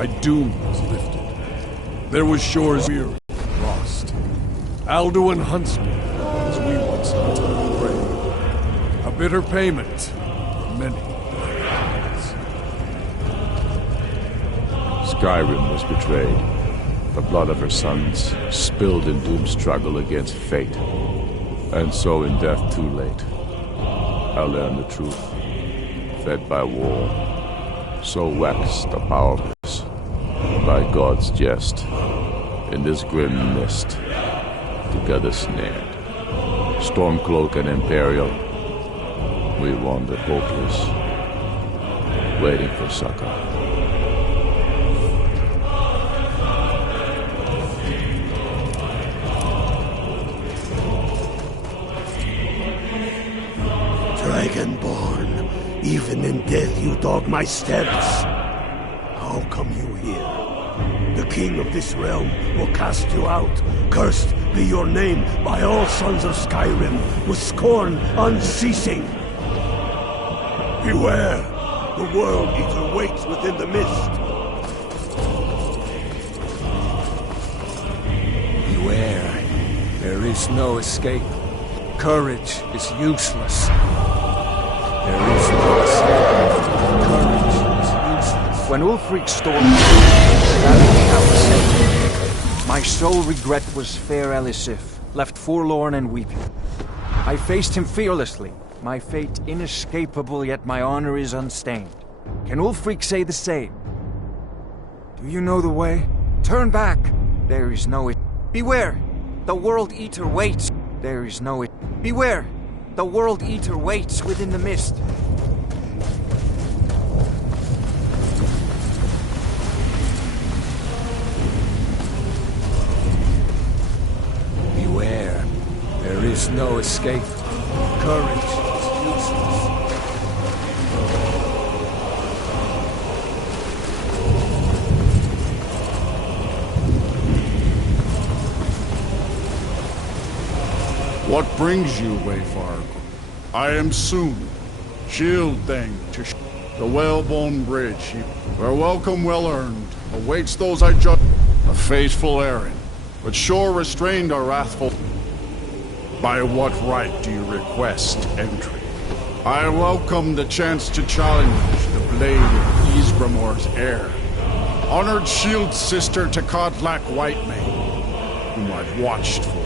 My doom was lifted. There was shores weary, lost. Alduin hunts me, as we once hunted and prey. A bitter payment for many lives. Skyrim was betrayed. The blood of her sons spilled in doom's struggle against fate. And so in death too late, I learned the truth. Fed by war, so waxed the powerless. By God's jest, in this grim mist, together snared. Stormcloak and Imperial, we wandered hopeless, waiting for succor. Dragonborn, even in death you dog my steps. How come you here? The king of this realm will cast you out. Cursed be your name by all sons of Skyrim, with scorn unceasing. Beware! The World Eater waits within the mist. Beware. There is no escape. Courage is useless. There is no escape. Courage is useless. When Ulfric stormed that was safe. My sole regret was fair Elisif, left forlorn and weeping. I faced him fearlessly. My fate inescapable, yet my honor is unstained. Can Ulfric say the same? Do you know the way? Turn back! There is no it. Beware! The World Eater waits! There is no it. Beware! The World Eater waits within the mist. Beware. There is no escape. Courage is useless. What brings you, Wayfarer? I am soon. Shield thing to the Whalebone Bridge, where welcome well earned awaits those I judge. A faithful errand, but sure restrained are wrathful. By what right do you request entry? I welcome the chance to challenge the blade of Ysgramor's heir, honored shield sister to Kodlak Whitemane, whom I've watched for.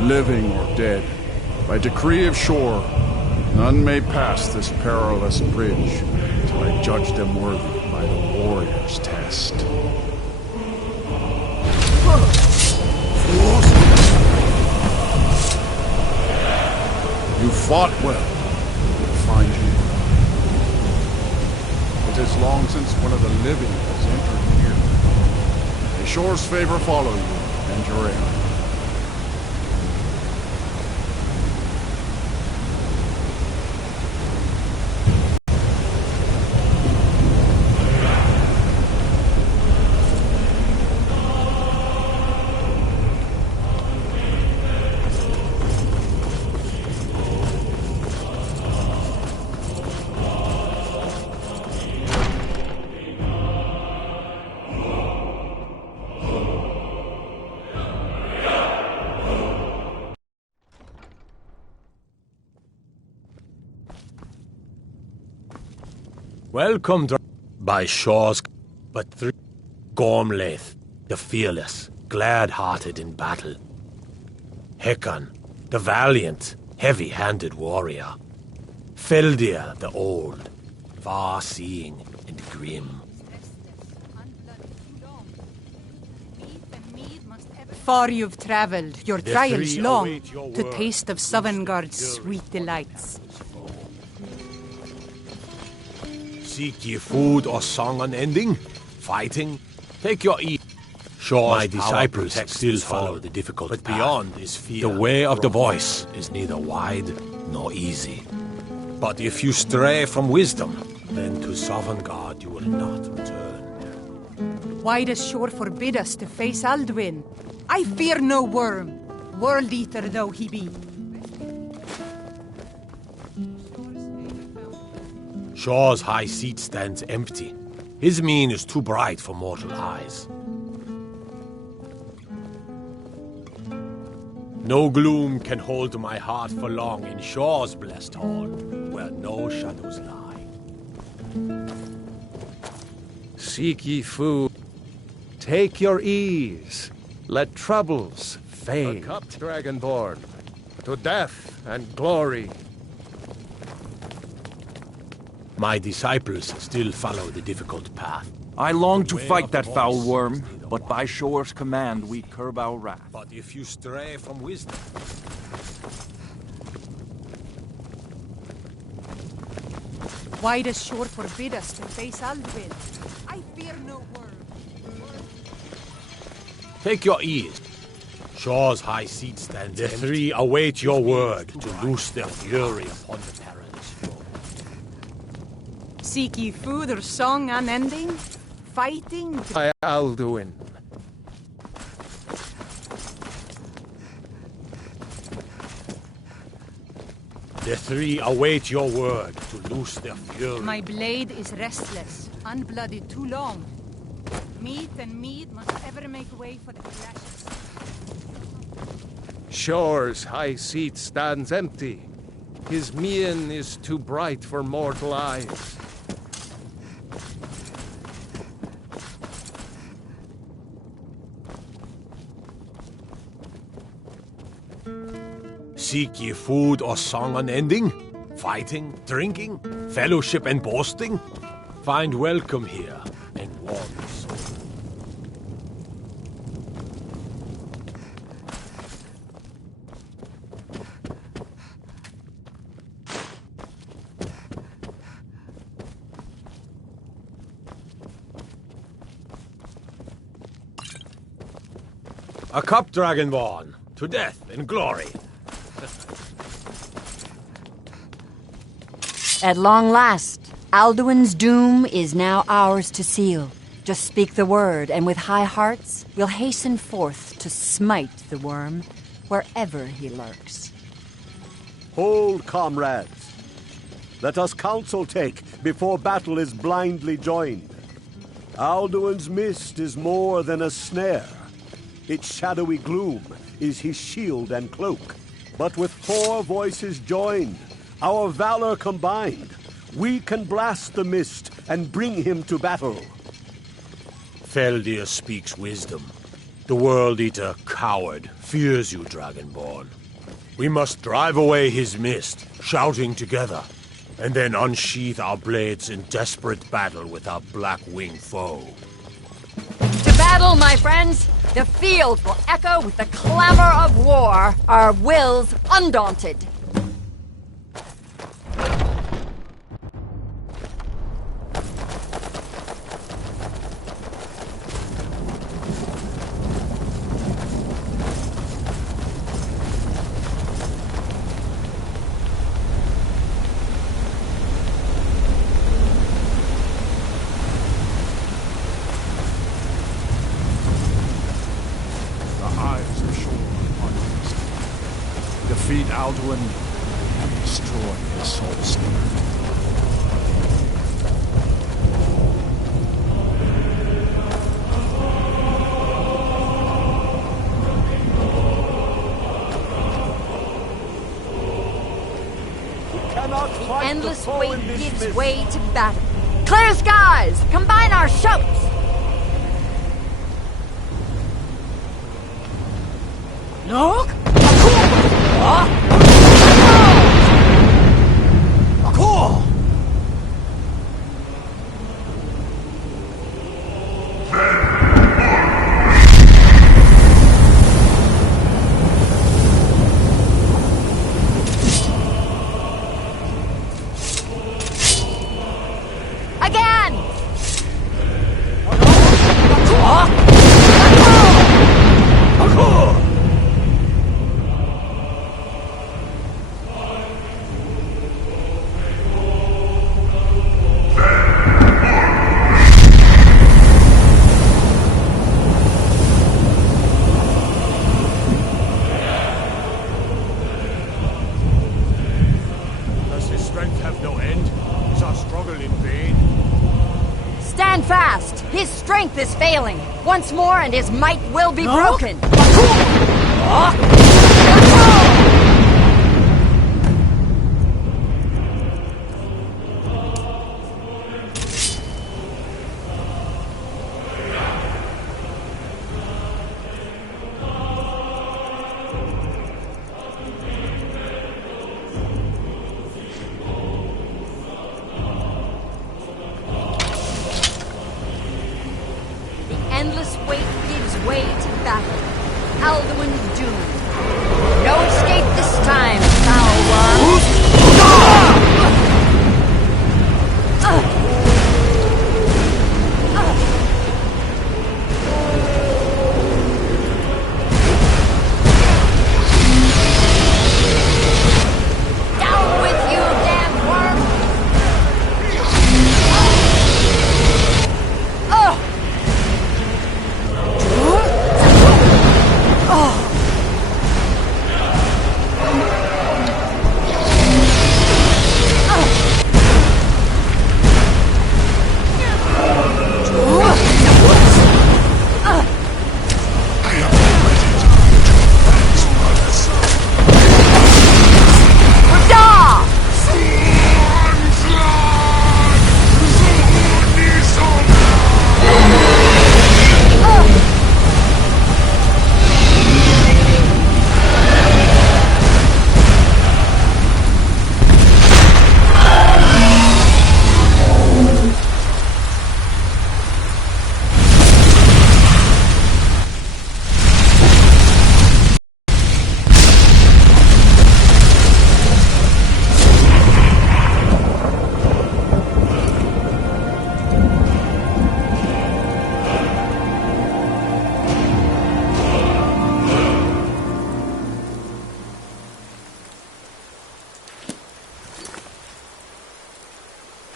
Living or dead, by decree of shore, none may pass this perilous bridge till I judge them worthy by the warrior's test. You fought well. We'll find you. It is long since one of the living has entered here. May shore's favor follow you and your heir. Welcome to by Shaw's, but through Gormlaith, the fearless, glad-hearted in battle. Hecon, the valiant, heavy-handed warrior. Feldir, the old, far-seeing and grim. Far you've travelled, your trials long, to taste of Sovngarde's sweet delights. Seek ye food or song unending? Fighting? Take your eat. Sure, my disciples still follow the difficult path, but beyond is fear. The way of the voice is neither wide nor easy. But if you stray from wisdom, then to Sovngarde you will not return. Why does Shore forbid us to face Alduin? I fear no worm, World Eater though he be. Shaw's high seat stands empty. His mien is too bright for mortal eyes. No gloom can hold my heart for long in Shaw's blessed hall, where no shadows lie. Seek ye food. Take your ease. Let troubles fade. A cup, Dragonborn, to death and glory. My disciples still follow the difficult path. I long to fight that foul worm, but by Shore's command we curb our wrath. But if you stray from wisdom... Why does Shore forbid us to face Alduin? I fear no worm. Take your ease. Shaw's high seat stands. The three await your word to loose their fury upon the perilous foe. Seek ye food or song unending? Fighting? By Alduin. The three await your word to loose their fury. My blade is restless, unblooded too long. Meat and mead must ever make way for the clashes. Shore's high seat stands empty. His mien is too bright for mortal eyes. Seek ye food or song unending? Fighting, drinking, fellowship and boasting? Find welcome here and warm your soul. A cup, Dragonborn, to death and glory. At long last, Alduin's doom is now ours to seal. Just speak the word, and with high hearts, we'll hasten forth to smite the worm wherever he lurks. Hold, comrades. Let us counsel take before battle is blindly joined. Alduin's mist is more than a snare. Its shadowy gloom is his shield and cloak. But with 4 voices joined, our valor combined, we can blast the mist and bring him to battle. Feldir speaks wisdom. The World Eater, coward, fears you, Dragonborn. We must drive away his mist, shouting together, and then unsheath our blades in desperate battle with our black-winged foe. To battle, my friends! The field will echo with the clamor of war, our wills undaunted. Defeat Alduin and destroy his soul snare. The endless wait gives way to battle. Clear skies! Combine our shouts! Look! Does his strength have no end? Is our our struggle in vain. Stand fast! His strength is failing. Once more and his might will be broken. Endless wait gives way to battle. Alduin's doom. No escape this time, foul worm. Down with you, damn worm!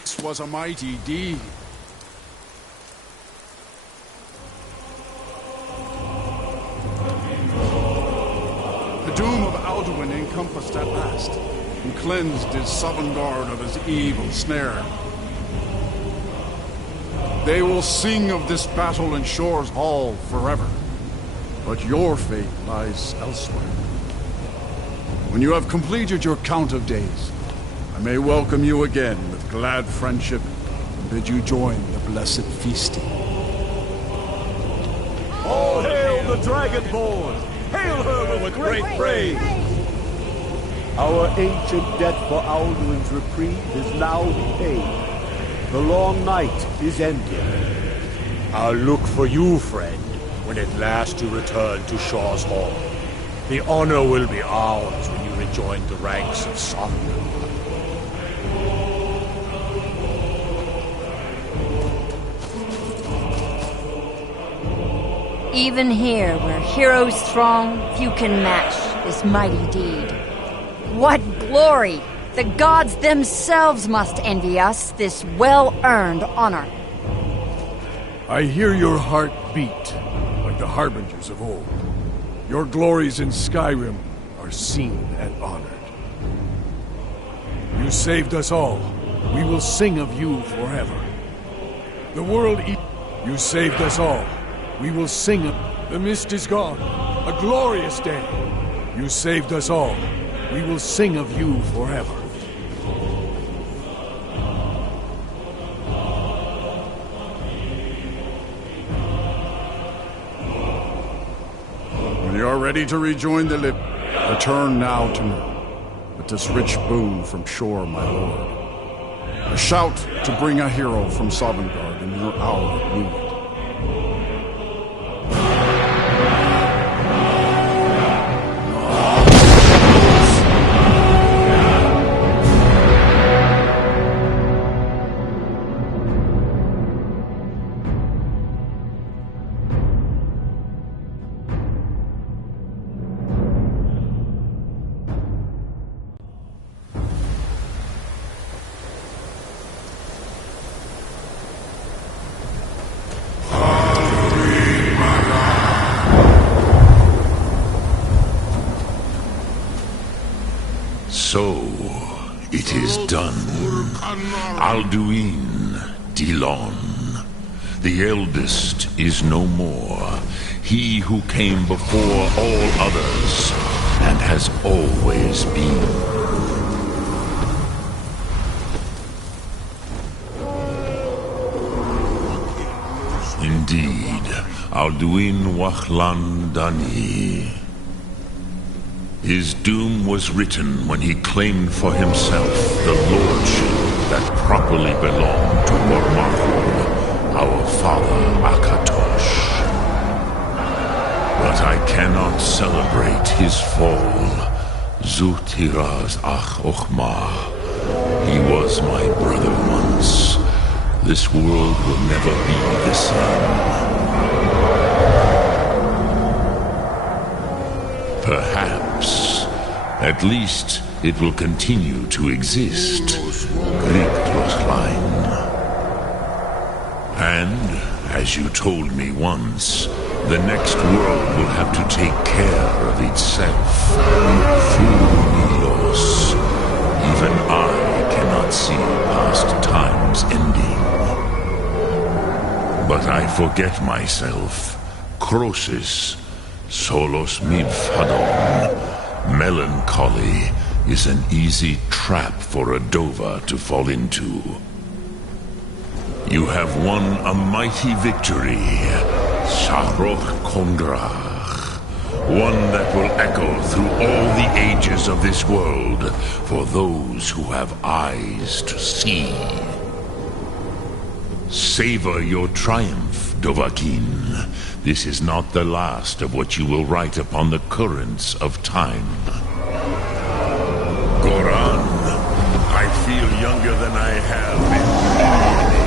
This was a mighty deed. The doom of Alduin encompassed at last, and cleansed his Sovngarde of his evil snare. They will sing of this battle in Shore's Hall forever, but your fate lies elsewhere. When you have completed your count of days, I may welcome you again with glad friendship and bid you join the blessed feasting. All hail the Dragonborn! Hail her with great praise! Our ancient debt for Alduin's reprieve is now repaid. The long night is ended. I'll look for you, friend, when at last you return to Shaw's Hall. The honor will be ours when you rejoin the ranks of Sovngarde. Even here, where heroes throng, few can match this mighty deed. What glory! The gods themselves must envy us this well-earned honor. I hear your heart beat, like the harbingers of old. Your glories in Skyrim are seen and honored. You saved us all. We will sing of you forever. The world You saved us all. We will sing of... The mist is gone. A glorious day. You saved us all. We will sing of you forever. When you are ready to rejoin the living, return now to me, with this rich boon from Shore, my lord. A shout to bring a hero from Sovngarde in your hour of need. So, it is done. Alduin Dilon. The eldest is no more. He who came before all others, and has always been. Indeed, Alduin Wachlan Dani. His doom was written when he claimed for himself the lordship that properly belonged to Warmahul, our father Akatosh. But I cannot celebrate his fall. Zutiraz Ach Ochma. He was my brother once. This world will never be the same. Perhaps. At least it will continue to exist. Grigdroslein. And, as you told me once, the next world will have to take care of itself. Furios. Even I cannot see past time's ending. But I forget myself. Crosis. Solos midfadon. Melancholy is an easy trap for a Dova to fall into. You have won a mighty victory, Shahroch Kondrach. One that will echo through all the ages of this world for those who have eyes to see. Savor your triumph, Dovahkiin. This is not the last of what you will write upon the currents of time. Goran, I feel younger than I have in any age.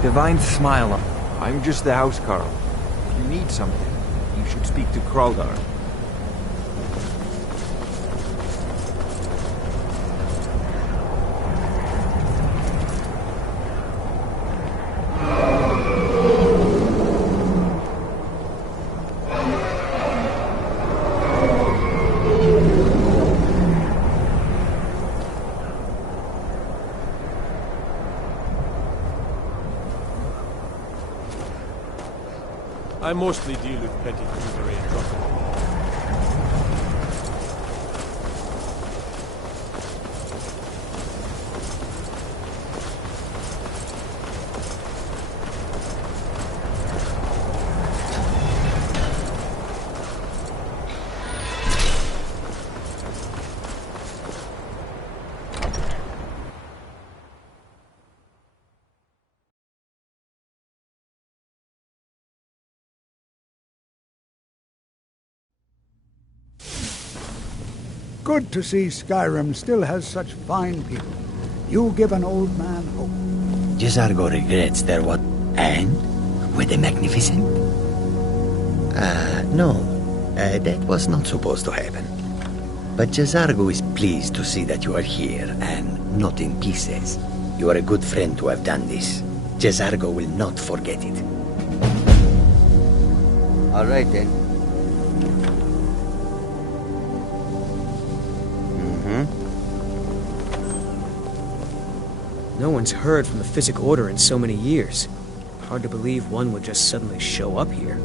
Divine Smile. I'm just the housecarl. If you need something, you should speak to Kraldar. I mostly deal with petty thievery and drunkenness. Good to see Skyrim still has such fine people. You give an old man hope. Jezargo regrets there what... And? Were they magnificent? No. That was not supposed to happen. But Jezargo is pleased to see that you are here, and not in pieces. You are a good friend to have done this. Jezargo will not forget it. All right, then. No one's heard from the Physic Order in so many years. Hard to believe one would just suddenly show up here.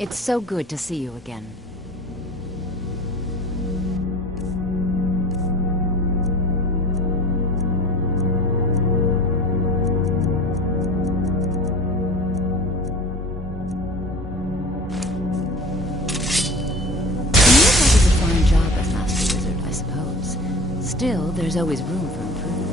It's so good to see you again. Still, there's always room for improvement.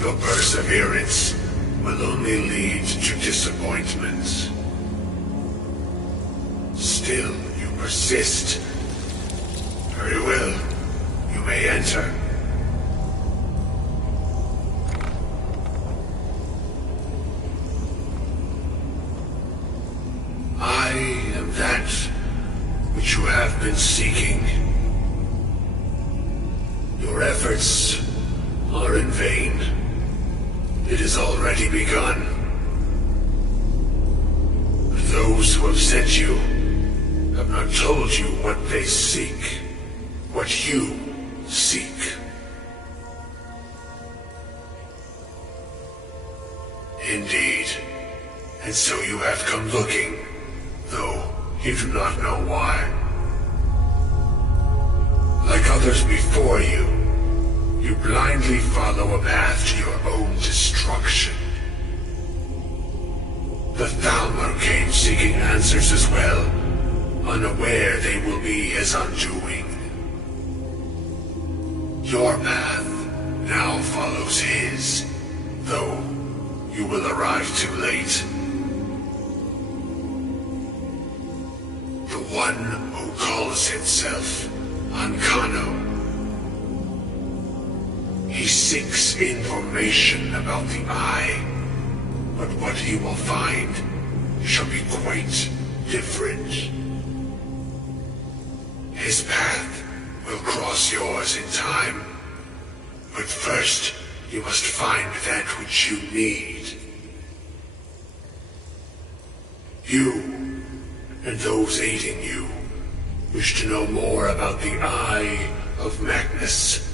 Your perseverance will only lead to disappointments. Still, you persist. Very well. You may enter. I am that which you have been seeking. Your efforts are in vain. It has already begun. Those who have sent you have not told you what they seek, what you seek. Indeed. And so you have come looking, though you do not know why. Like others before you, you blindly follow a path to your own destruction. The Thalmor came seeking answers as well, unaware they will be his undoing. Your path now follows his, though you will arrive too late. The one who calls himself Ancano. He seeks information about the Eye, but what he will find shall be quite different. His path will cross yours in time, but first you must find that which you need. You, and those aiding you, wish to know more about the Eye of Magnus.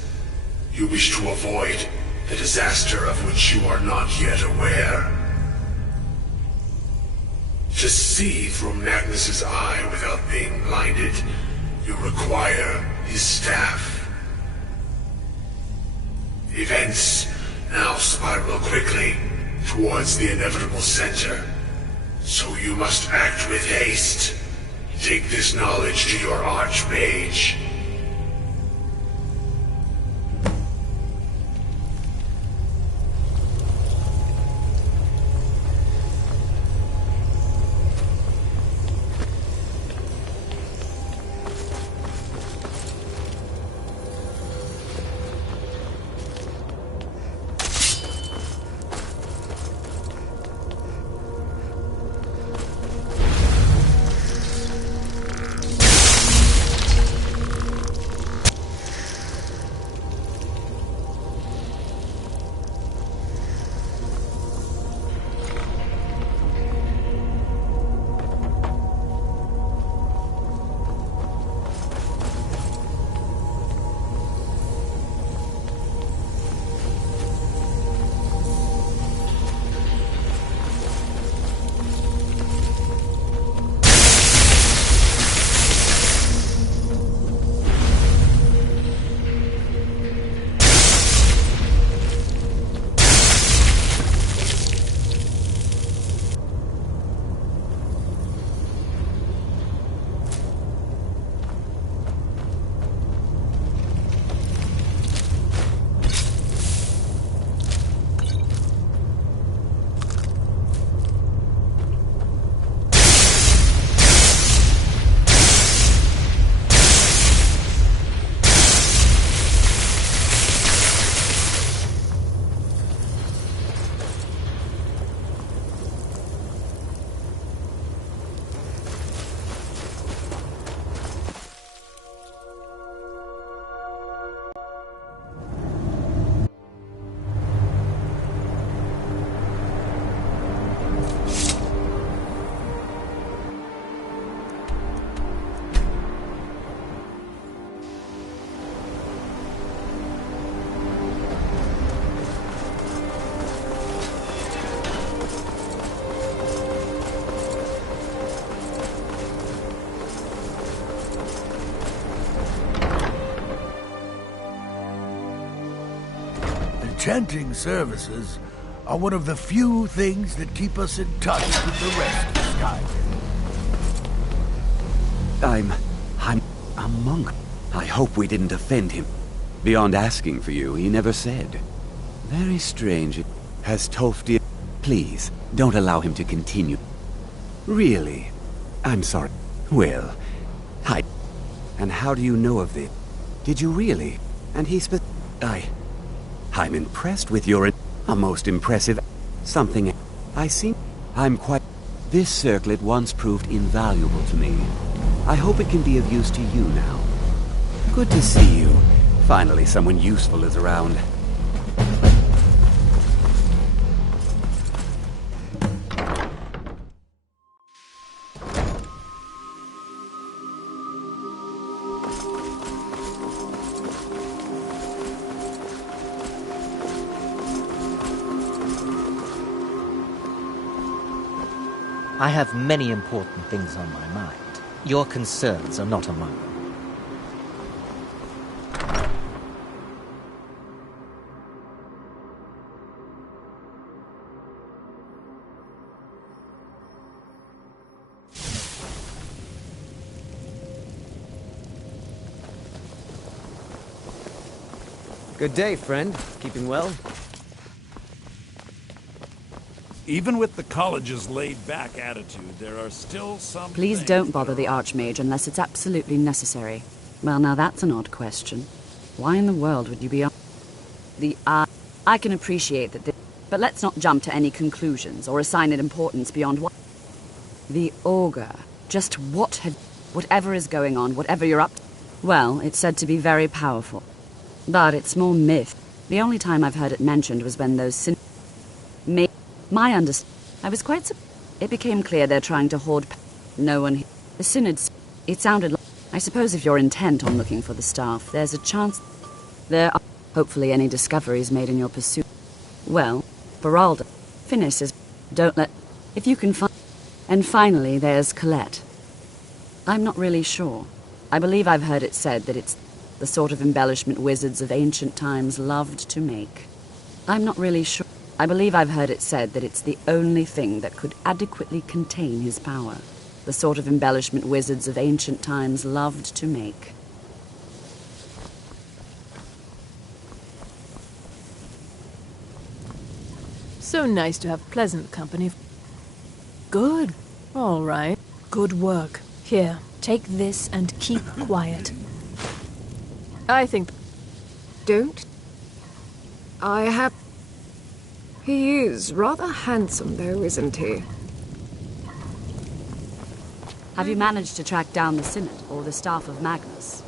You wish to avoid the disaster of which you are not yet aware. To see through Magnus's eye without being blinded, you require his staff. Events now spiral quickly towards the inevitable center, so you must act with haste. Take this knowledge to your Archmage. enchanting services are one of the few things that keep us in touch with the rest of Skyrim. I'm a monk. I hope we didn't offend him. Beyond asking for you, he never said. Very strange. Has Tofti... Please, don't allow him to continue. Really? I'm sorry. Well, And how do you know of this? Did you really? And he I'm impressed with your... A most impressive... Something... I see... I'm quite... This circlet once proved invaluable to me. I hope it can be of use to you now. Good to see you. Finally, someone useful is around. I have many important things on my mind. Your concerns are not among them. Good day, friend. Keeping well? Even with the college's laid-back attitude, there are still some... Please don't bother the Archmage unless it's absolutely necessary. Well, now that's an odd question. Why in the world would you be... I can appreciate that but let's not jump to any conclusions or assign it importance beyond what... The Augur. Just whatever is going on, whatever you're up to. Well, it's said to be very powerful. But it's more myth. The only time I've heard it mentioned was when those My understanding. I was quite It became clear they're trying to hoard... No one... The Synods... It sounded like... I suppose if you're intent on looking for the staff, there's a chance... There are... Hopefully any discoveries made in your pursuit. Well, Beralda... Finis is... Don't let... If you can find... And finally, there's Colette. I'm not really sure. I believe I've heard it said that it's the sort of embellishment wizards of ancient times loved to make. I'm not really sure. I believe I've heard it said that it's the only thing that could adequately contain his power. The sort of embellishment wizards of ancient times loved to make. So nice to have pleasant company. Good. All right. Good work. Here, take this and keep quiet. I think... Don't. I have... He is rather handsome, though, isn't he? Have you managed to track down the Synod or the staff of Magnus?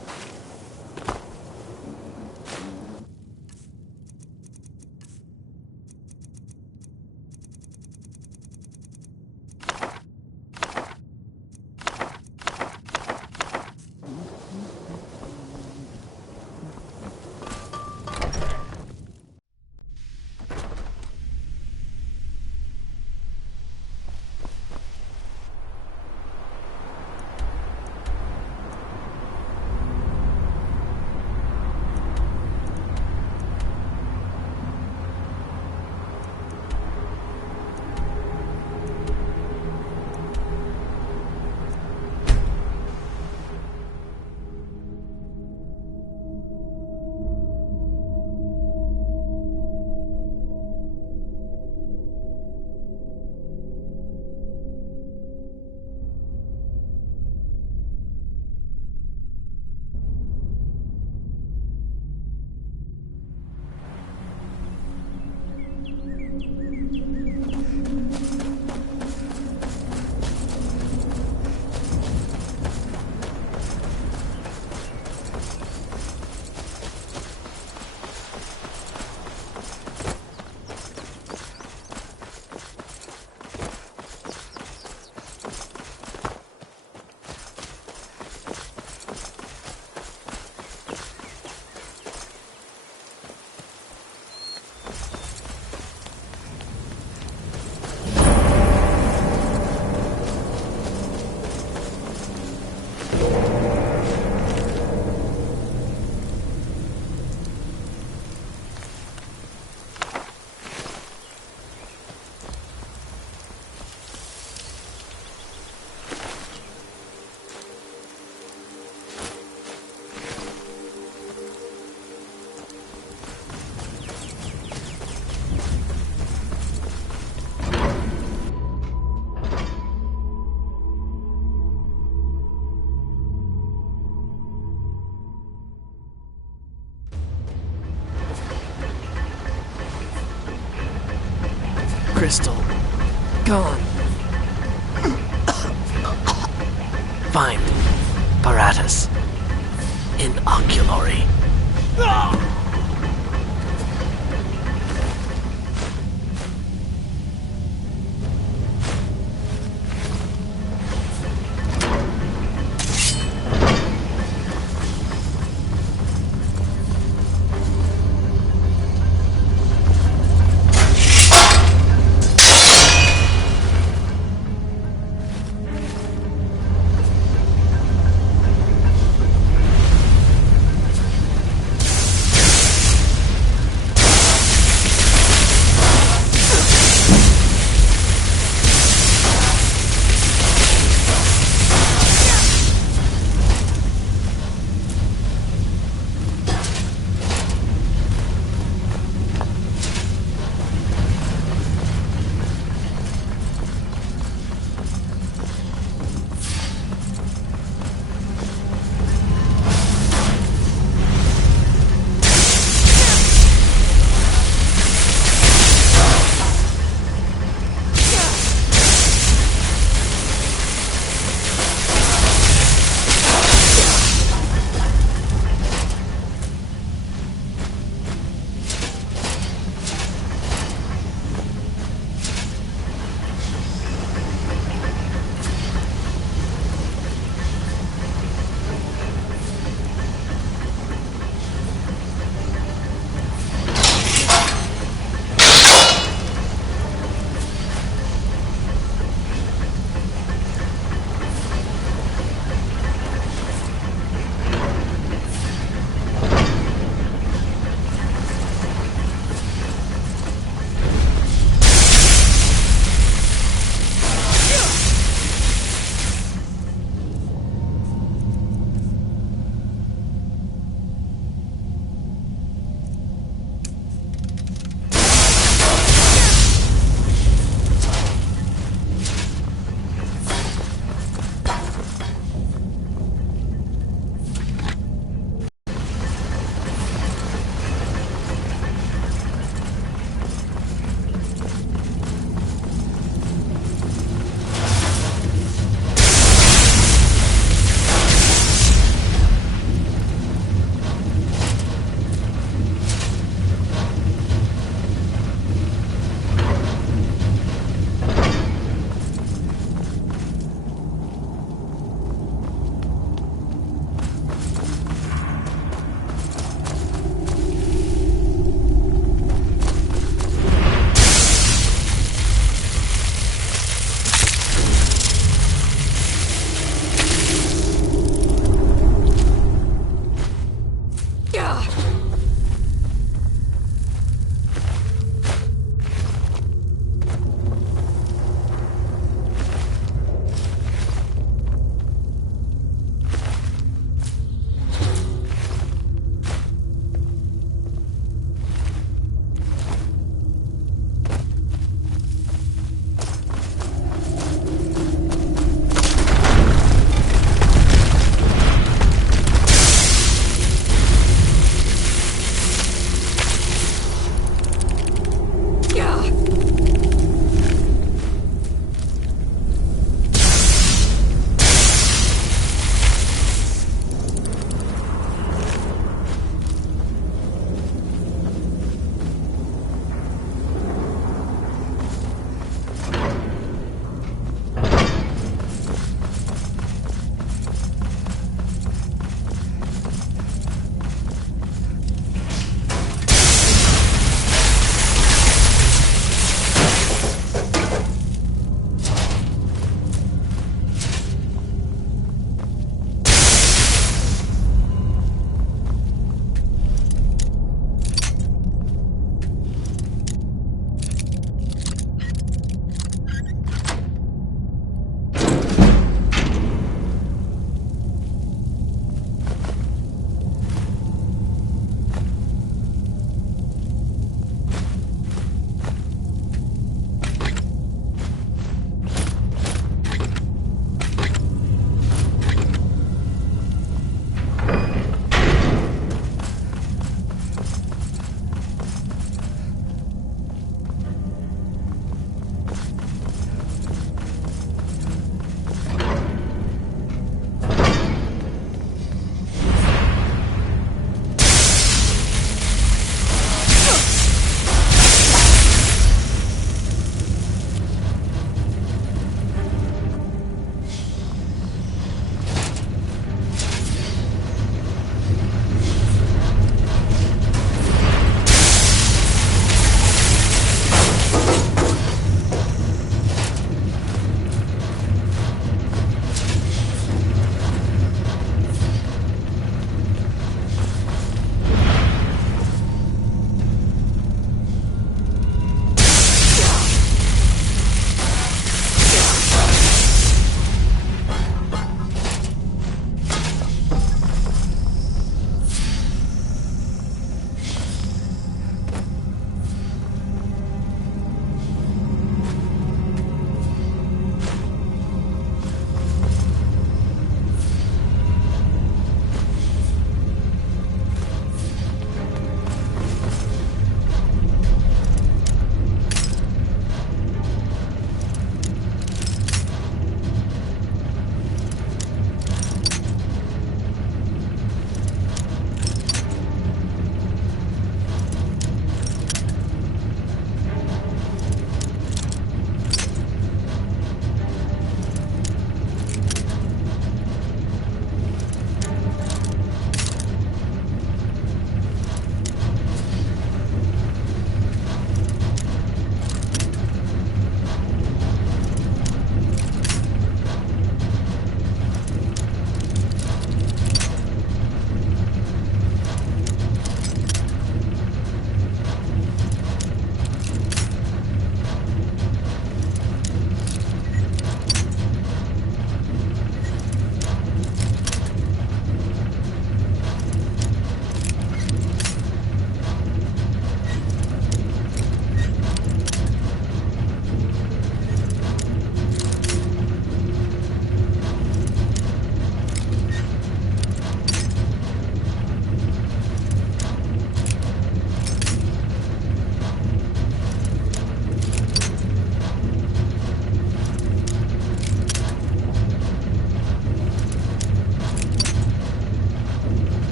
crystal. Gone. Find Paratus in Oculory.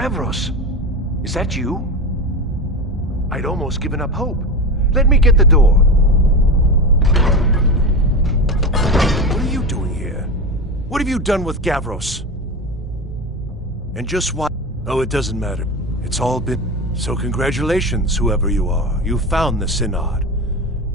Gavros, is that you? I'd almost given up hope. Let me get the door. What are you doing here? What have you done with Gavros? And just why? Oh, it doesn't matter. It's all been... So congratulations, whoever you are. You found the Synod.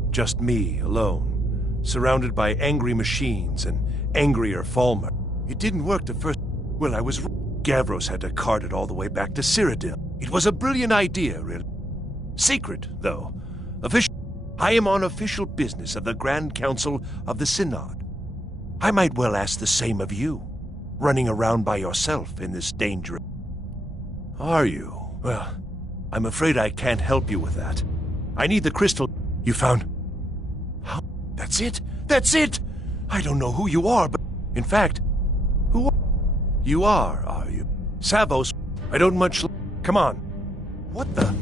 Just me, alone. Surrounded by angry machines and angrier Falmer. It didn't work the first... Well, I was... Gavros had to cart it all the way back to Cyrodiil. It was a brilliant idea, really. Secret, though. Official. I am on official business of the Grand Council of the Synod. I might well ask the same of you, running around by yourself in this dangerous... Are you? Well, I'm afraid I can't help you with that. I need the crystal you found. How? That's it? That's it! I don't know who you are, but... In fact, who you are you? Savos, I don't much... Come on. What the...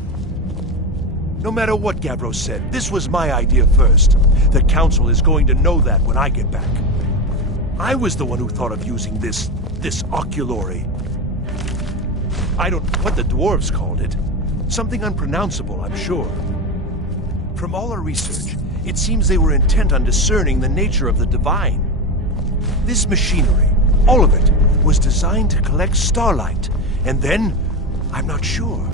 No matter what Gavros said, this was my idea first. The Council is going to know that when I get back. I was the one who thought of using this oculory. I don't know what the dwarves called it. Something unpronounceable, I'm sure. From all our research, it seems they were intent on discerning the nature of the divine. This machinery, all of it, was designed to collect starlight. And then, I'm not sure.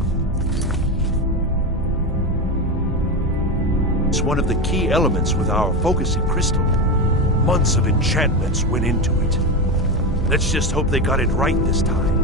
It's one of the key elements with our focusing crystal. Months of enchantments went into it. Let's just hope they got it right this time.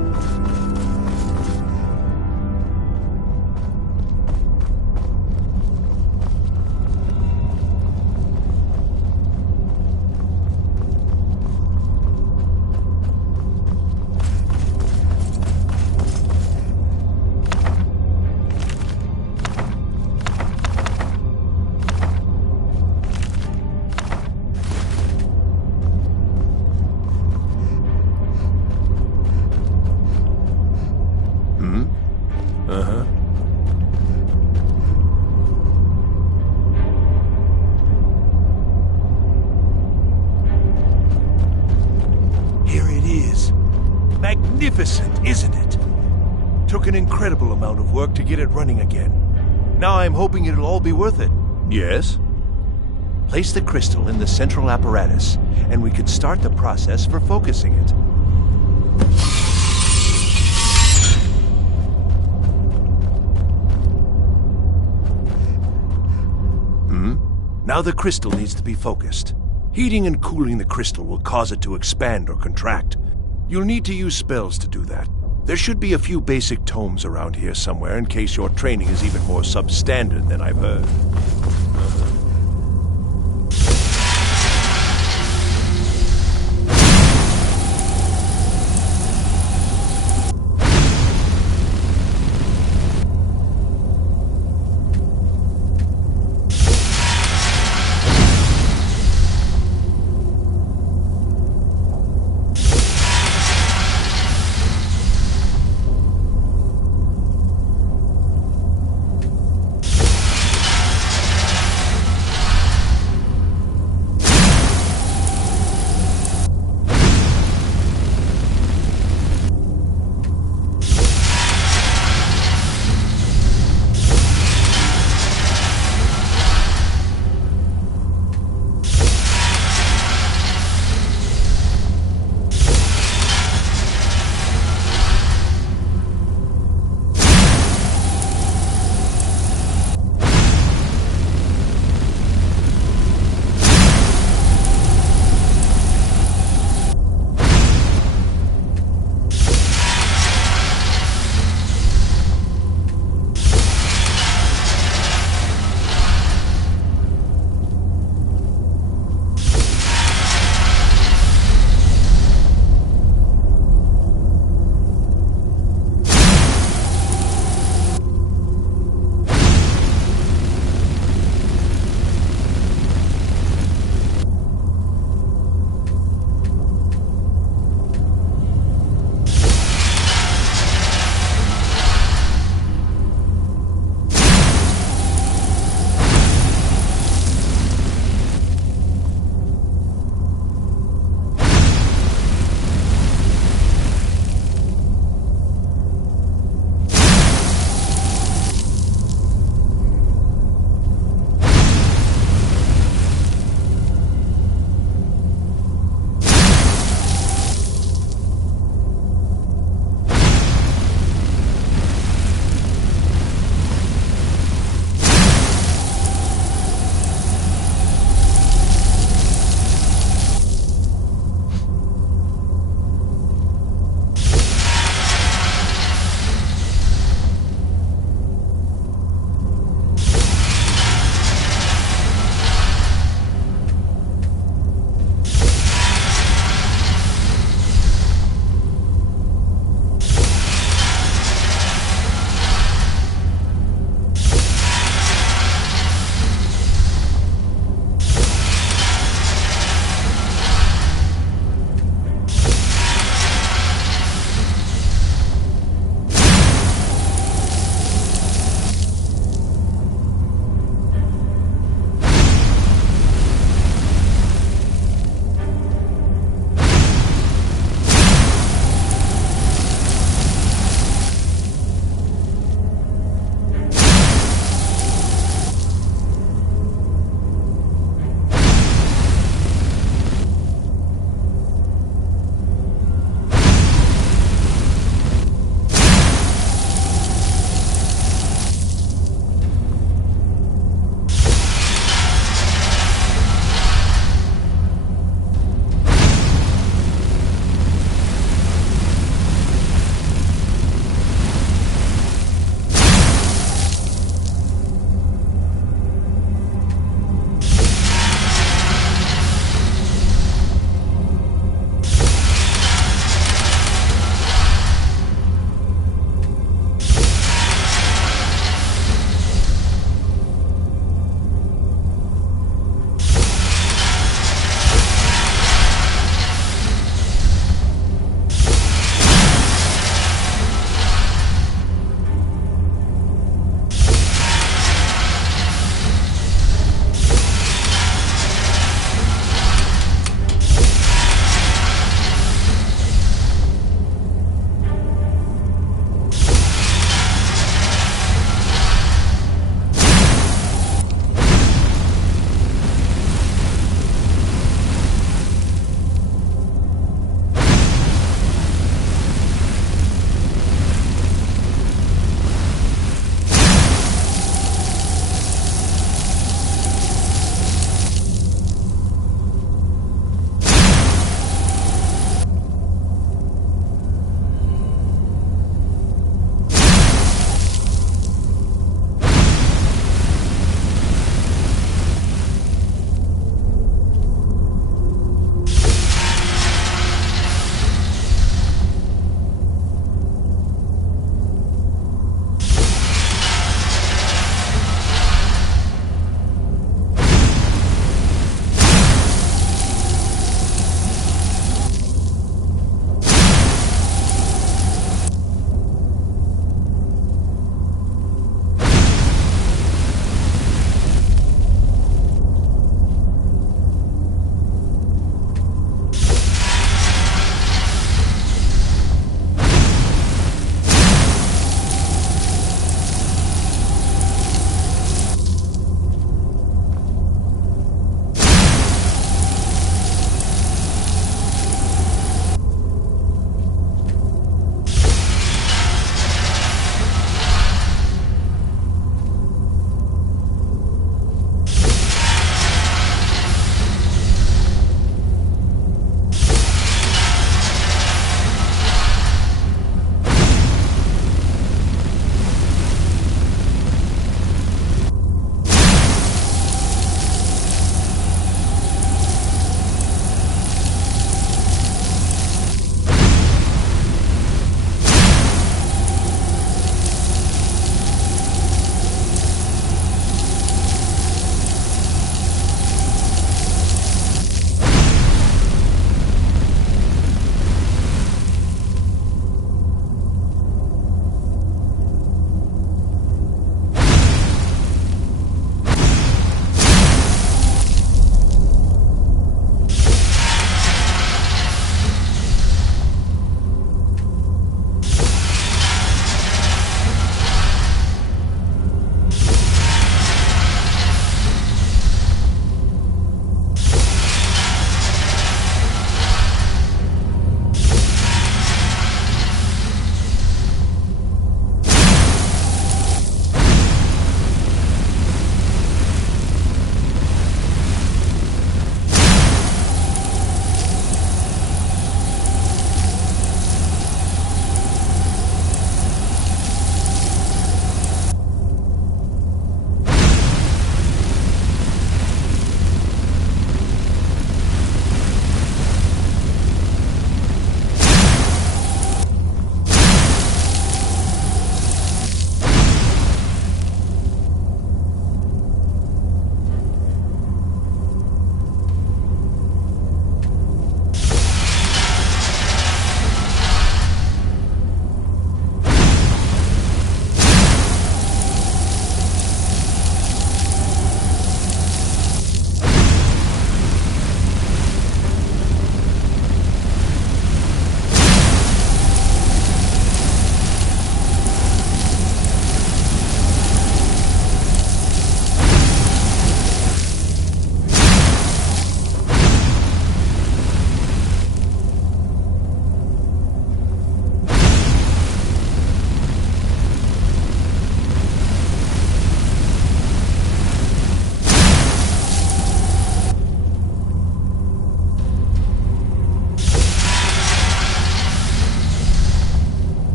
Magnificent, isn't it? Took an incredible amount of work to get it running again. Now I'm hoping it'll all be worth it. Yes? Place the crystal in the central apparatus, and we can start the process for focusing it. Now the crystal needs to be focused. Heating and cooling the crystal will cause it to expand or contract. You'll need to use spells to do that. There should be a few basic tomes around here somewhere in case your training is even more substandard than I've heard.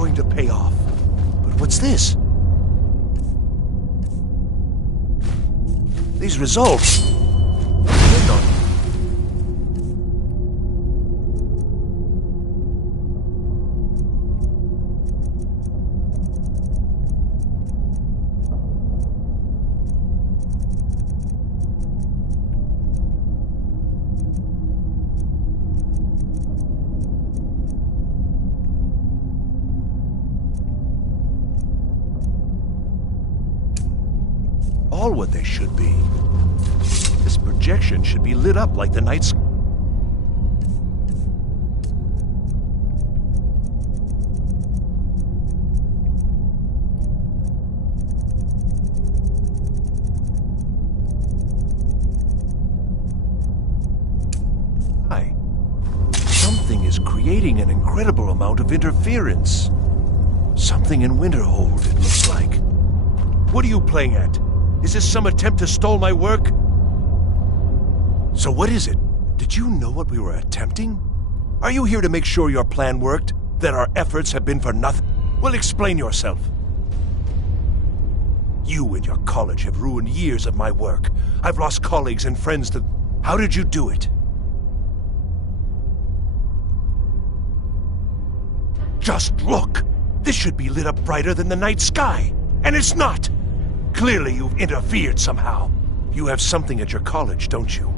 going to pay off. But what's this? These results... They're not... all what they should be. This projection should be lit up like the night sky. Something is creating an incredible amount of interference. Something in Winterhold, it looks like. What are you playing at? Is this some attempt to stall my work? So what is it? Did you know what we were attempting? Are you here to make sure your plan worked? That our efforts have been for nothing? Well, explain yourself. You and your college have ruined years of my work. I've lost colleagues and friends to... How did you do it? Just look! This should be lit up brighter than the night sky. And it's not! Clearly you've interfered somehow. You have something at your college, don't you?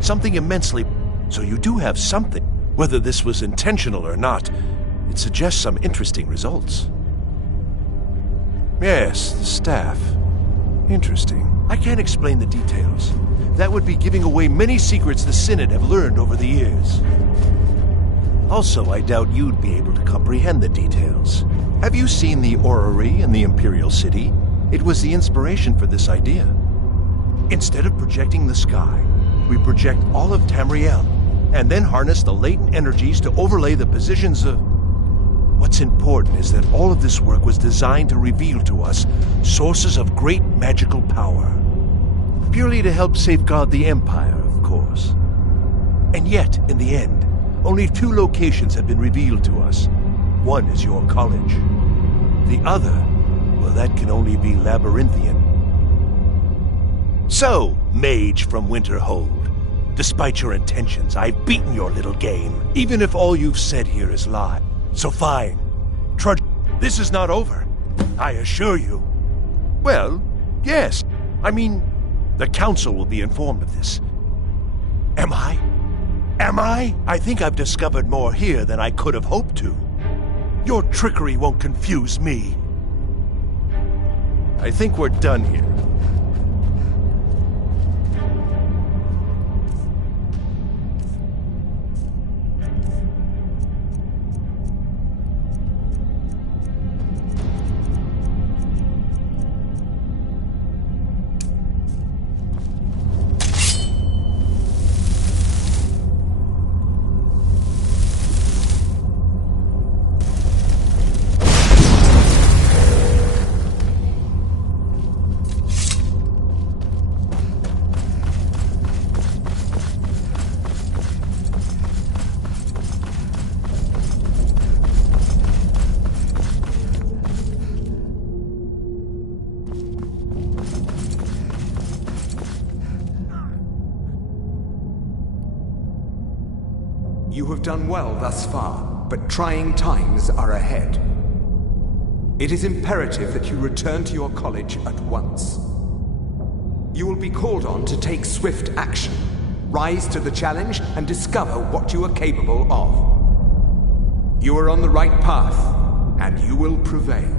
Something immensely... So you do have something. Whether this was intentional or not, it suggests some interesting results. Yes, the staff. Interesting. I can't explain the details. That would be giving away many secrets the Synod have learned over the years. Also, I doubt you'd be able to comprehend the details. Have you seen the orrery in the Imperial City? It was the inspiration for this idea. Instead of projecting the sky, we project all of Tamriel, and then harness the latent energies to overlay the positions of... What's important is that all of this work was designed to reveal to us sources of great magical power. Purely to help safeguard the Empire, of course. And yet, in the end, only 2 locations have been revealed to us. One is your college. The other, well, that can only be labyrinthian. So, mage from Winterhold, despite your intentions, I've beaten your little game, even if all you've said here is lie. So fine. Trudge. This is not over. I assure you. Well, yes. I mean, the Council will be informed of this. Am I? Am I? I think I've discovered more here than I could have hoped to. Your trickery won't confuse me. I think we're done here. You have done well thus far, but trying times are ahead. It is imperative that you return to your college at once. You will be called on to take swift action, rise to the challenge, and discover what you are capable of. You are on the right path, and you will prevail.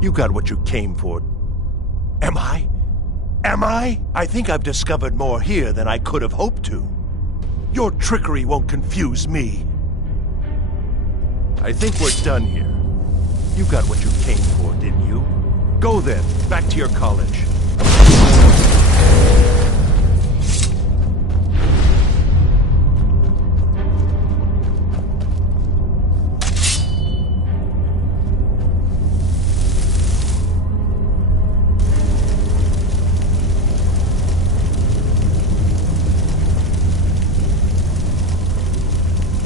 You got what you came for. Am I? Am I? I think I've discovered more here than I could have hoped to. Your trickery won't confuse me. I think we're done here. You got what you came for, didn't you? Go then, back to your college.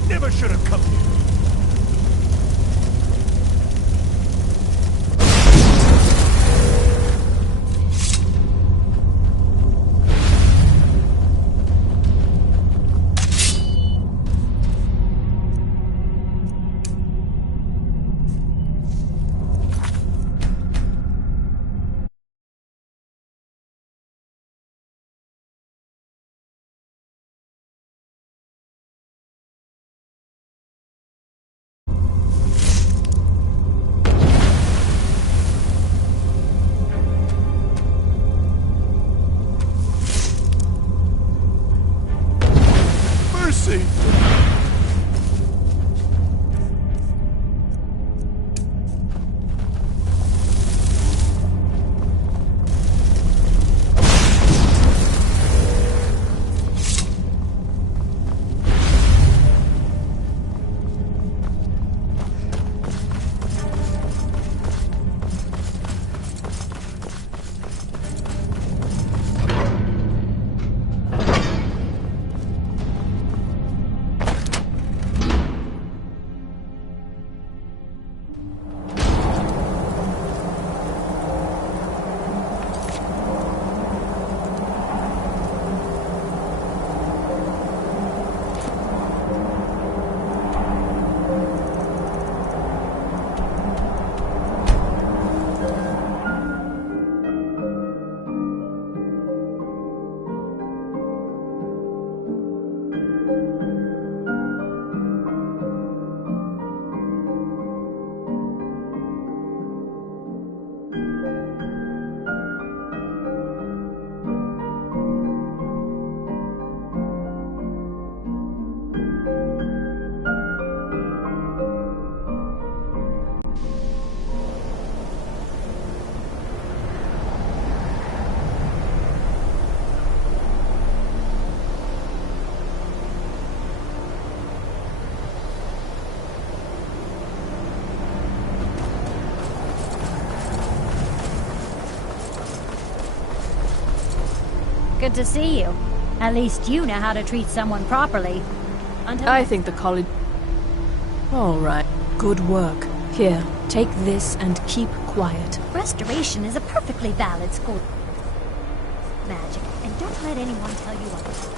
Never should have come here. Mercy! Good to see you. At least you know how to treat someone properly. I think the college... All right. Good work. Here, take this and keep quiet. Restoration is a perfectly valid school. Magic, and don't let anyone tell you otherwise.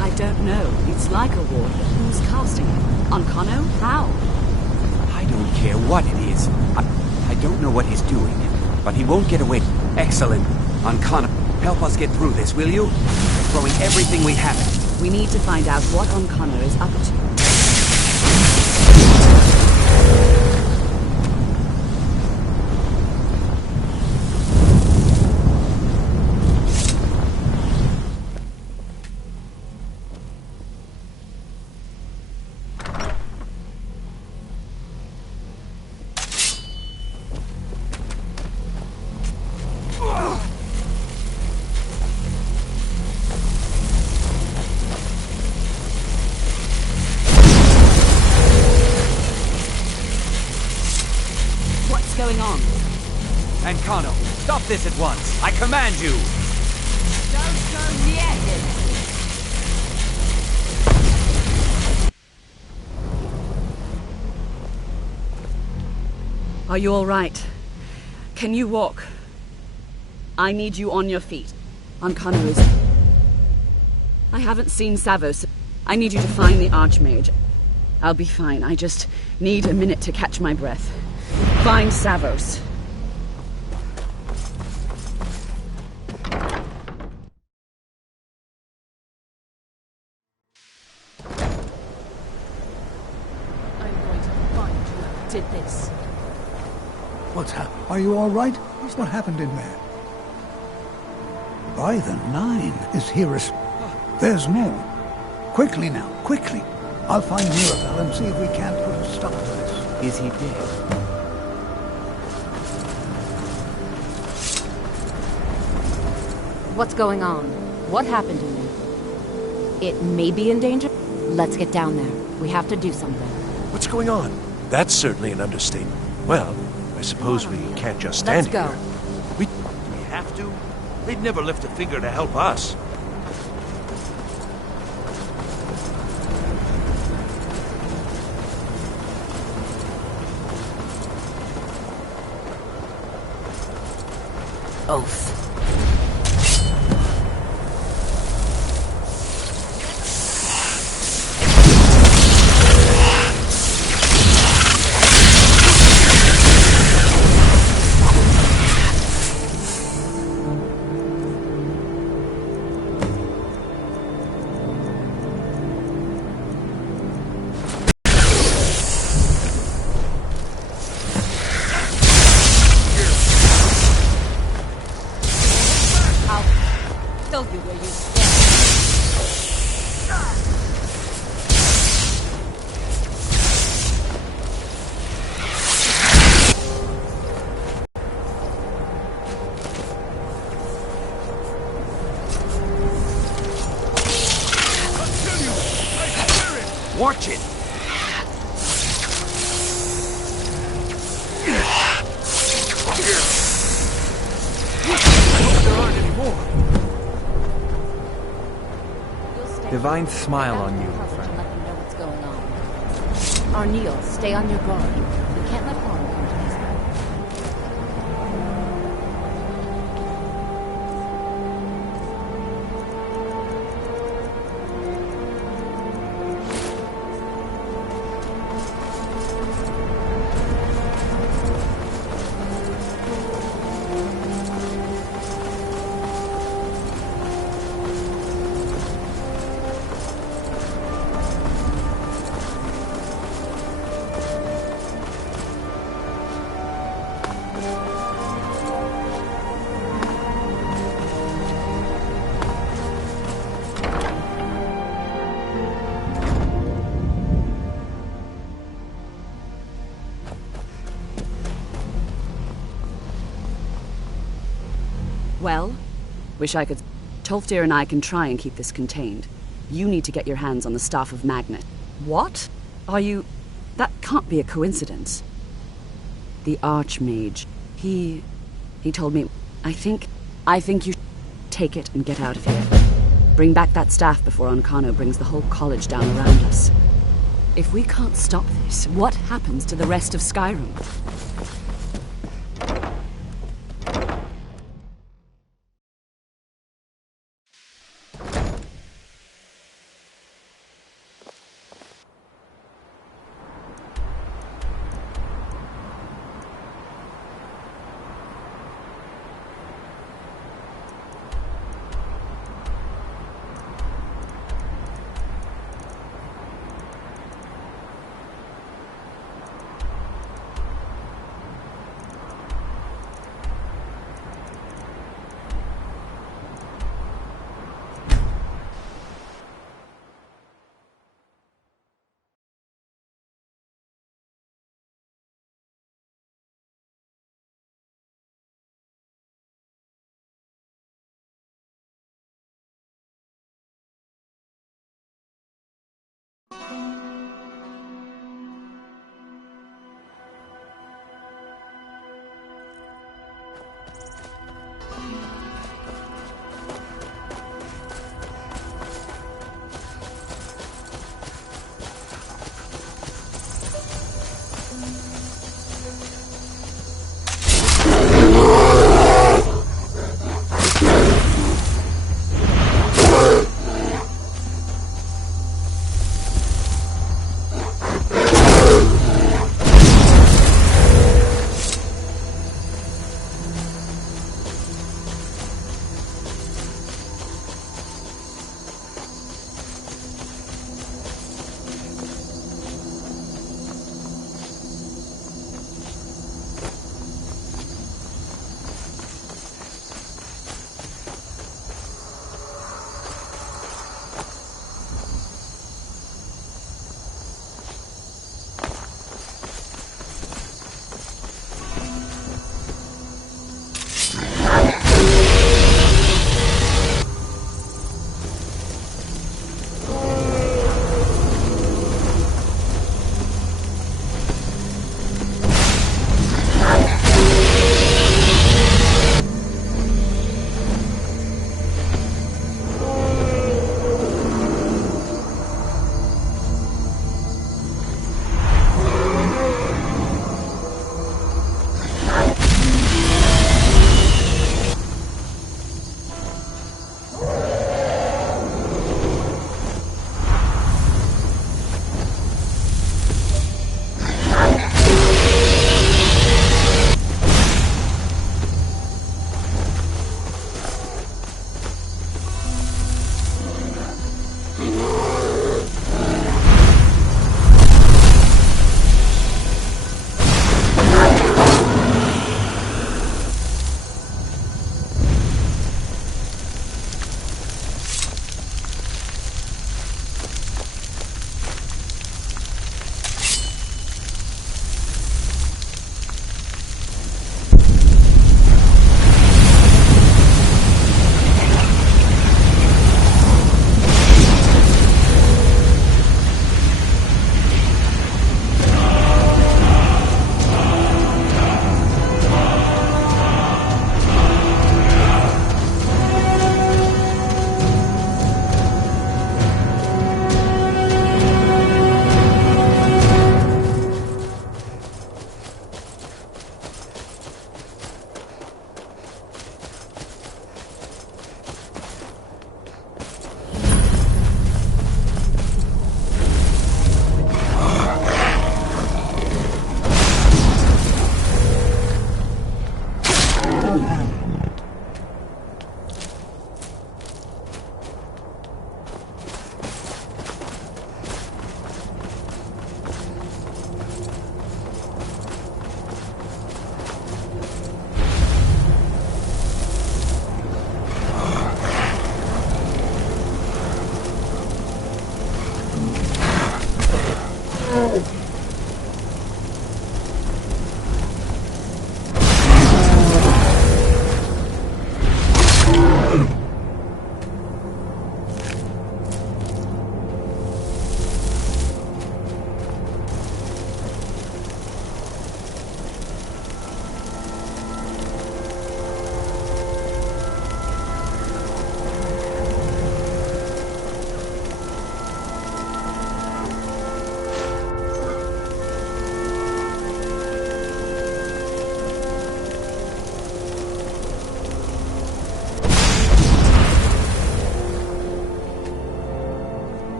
I don't know. It's like a ward. Who's casting it? Onkano? How? I don't care what it is. I don't know what he's doing, but he won't get away. Excellent. Onkano, help us get through this, will you? We're throwing everything we have at it. We need to find out what Onkano is up to. Going on? Onkano, stop this at once. I command you. Don't go near him. Are you all right? Can you walk? I need you on your feet. Onkano is... I haven't seen Savos. I need you to find the Archmage. I'll be fine. I just need a minute to catch my breath. Find Savos. did this. What's happened? Are you all right? What happened in there? By the 9, is he There's more. Quickly now, quickly. I'll find Mirabelle and see if we can't put a stop to this. Is he dead? What's going on? What happened in there? It may be in danger. Let's get down there. We have to do something. What's going on? That's certainly an understatement. Well, I suppose we can't just stand Let's go. here. Do we have to? They'd never lift a finger to help us. Oath. Kill you where you stand. Watch it! There aren't any more. Divine smile on you, my friend. Let them know what's going on. Arneal, stay on your guard. We can't let harm come to this. Well, wish I could. Tolfdir and I can try and keep this contained. You need to get your hands on the Staff of Magnet. What? Are you... That can't be a coincidence. The Archmage. He told me... I think you should take it and get out of here. Bring back that staff before Onkano brings the whole college down around us. If we can't stop this, what happens to the rest of Skyrim?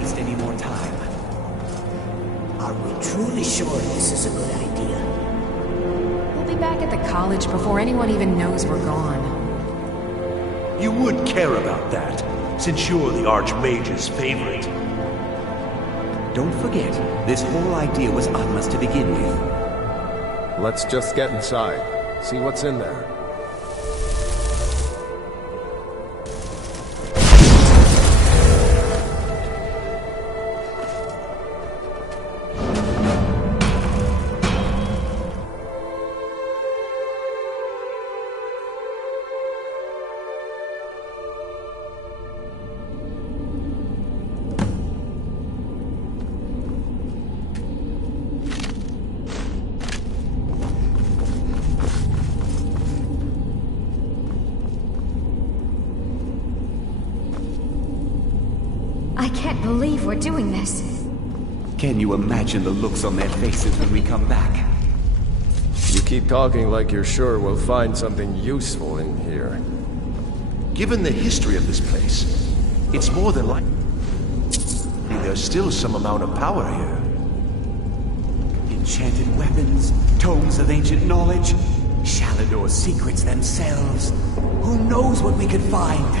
waste any more time. Are we truly sure this is a good idea? We'll be back at the college before anyone even knows we're gone. You would care about that, since you're the Archmage's favorite. Don't forget, this whole idea was Atma's to begin with. Let's just get inside. See what's in there. I can't believe we're doing this. Can you imagine the looks on their faces when we come back? You keep talking like you're sure we'll find something useful in here. Given the history of this place, it's more than likely there's still some amount of power here. Enchanted weapons, tomes of ancient knowledge, Shalador's secrets themselves. Who knows what we could find?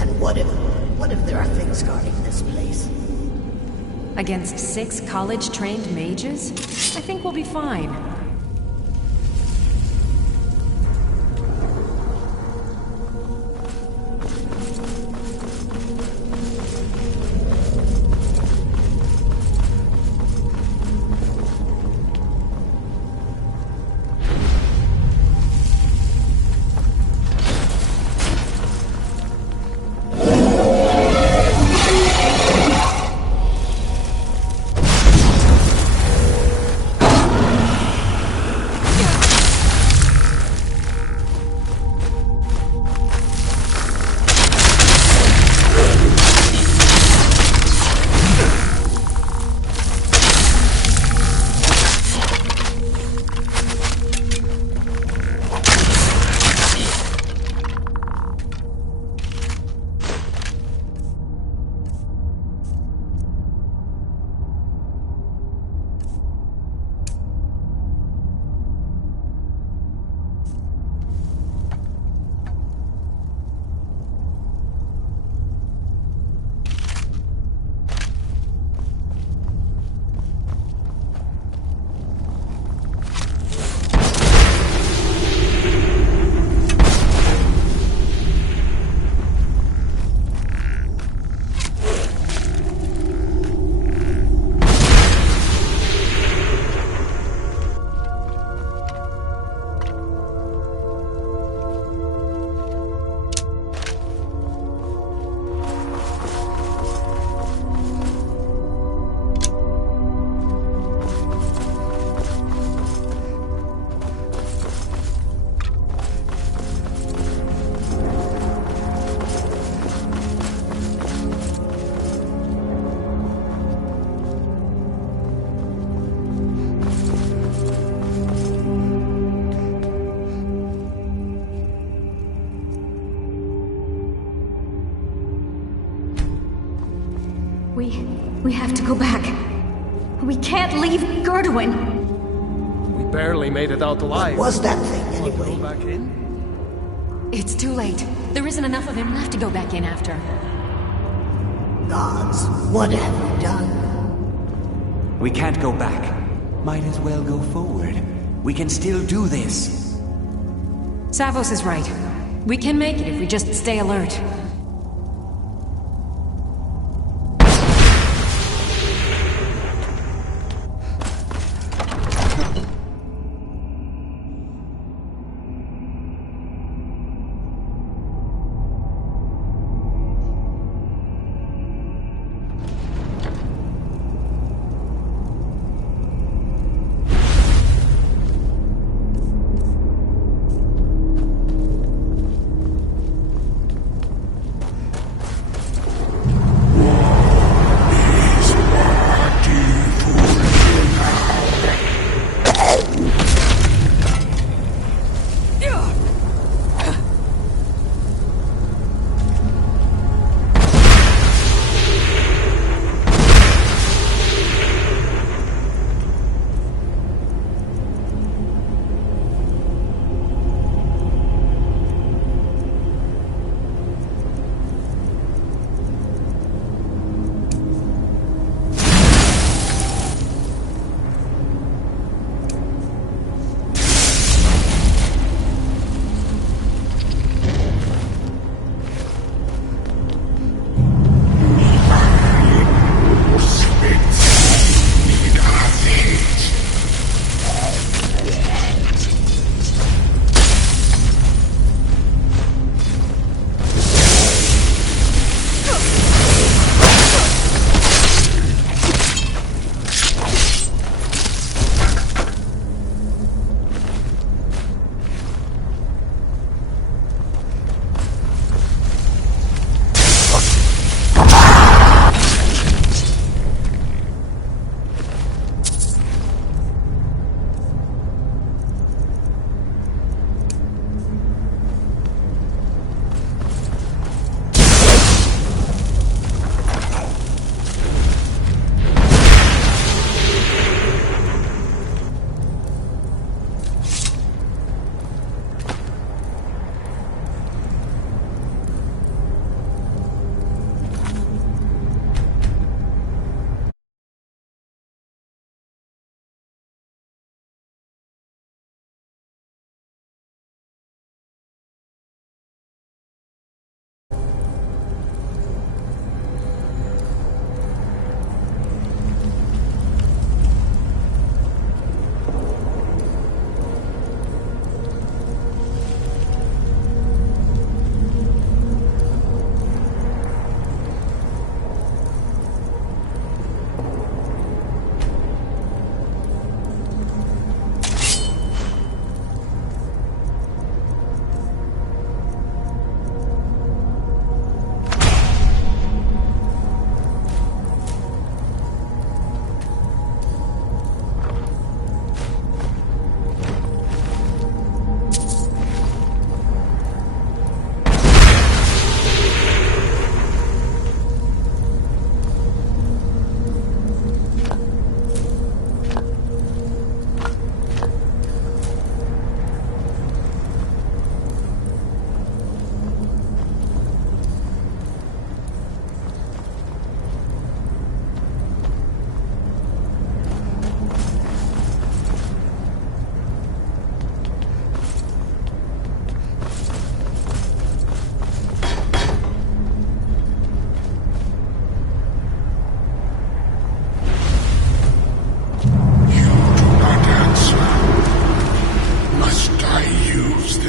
And what if there are things guarding this place? Against 6 college-trained mages? I think we'll be fine. We have to go back. We can't leave Gerduin. We barely made it out alive. What was that thing, anyway? Go back in? It's too late. There isn't enough of him left to go back in after. Gods, what have we done? We can't go back. Might as well go forward. We can still do this. Savos is right. We can make it if we just stay alert.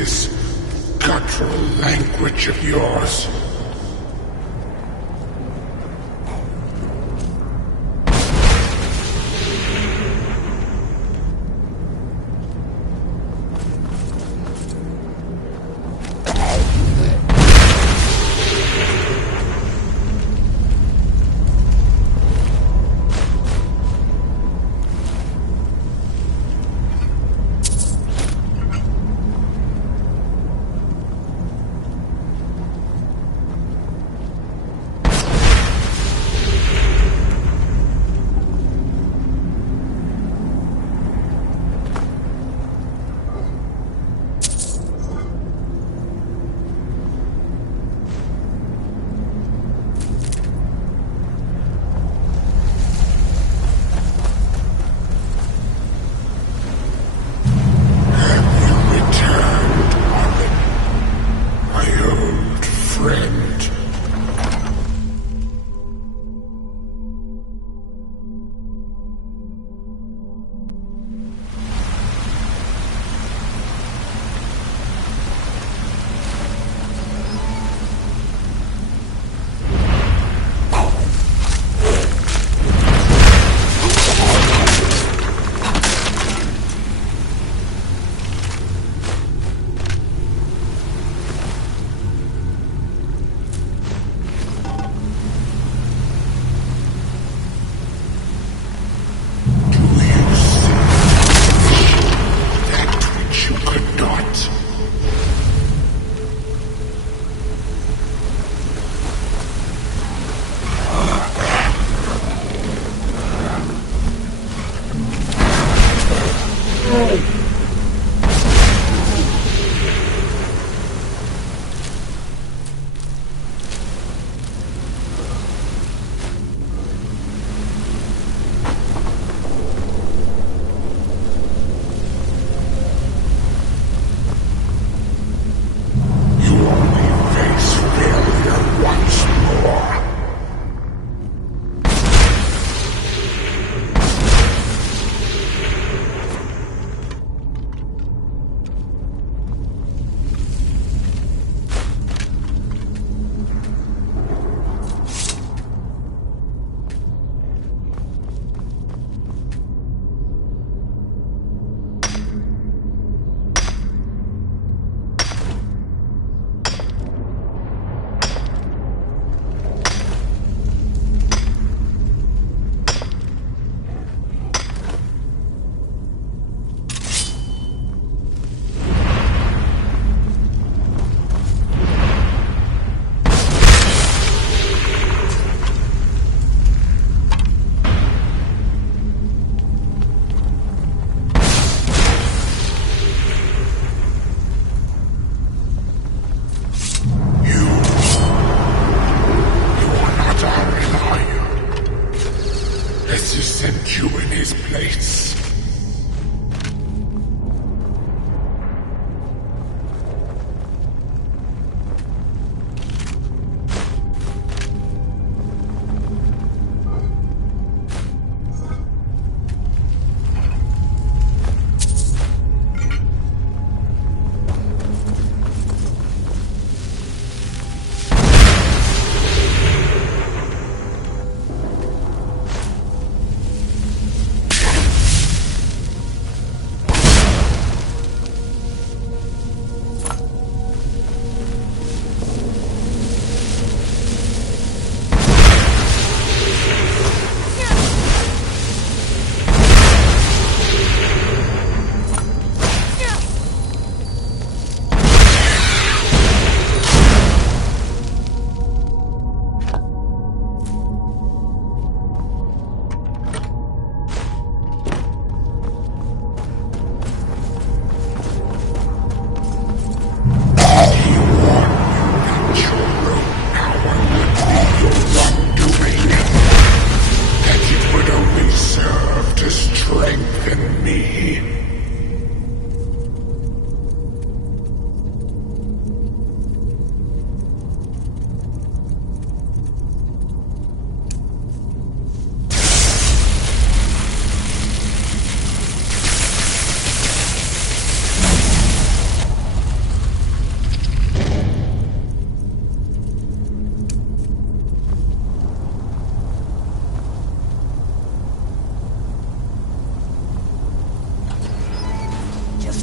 this guttural language of yours?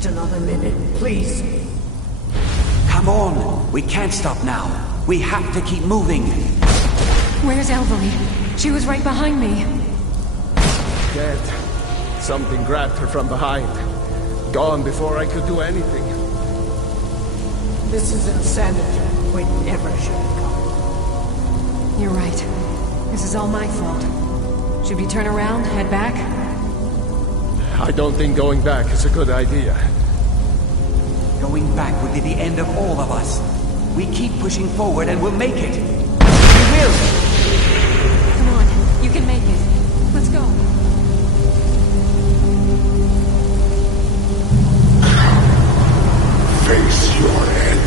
Just another minute, please. Come on! We can't stop now. We have to keep moving. Where's Elvery? She was right behind me. Dead. Something grabbed her from behind. Gone before I could do anything. This is insanity. We never should have come. You're right. This is all my fault. Should we turn around, head back? I don't think going back is a good idea. Going back would be the end of all of us. We keep pushing forward and we'll make it. We will! Come on, you can make it. Let's go. Face your end.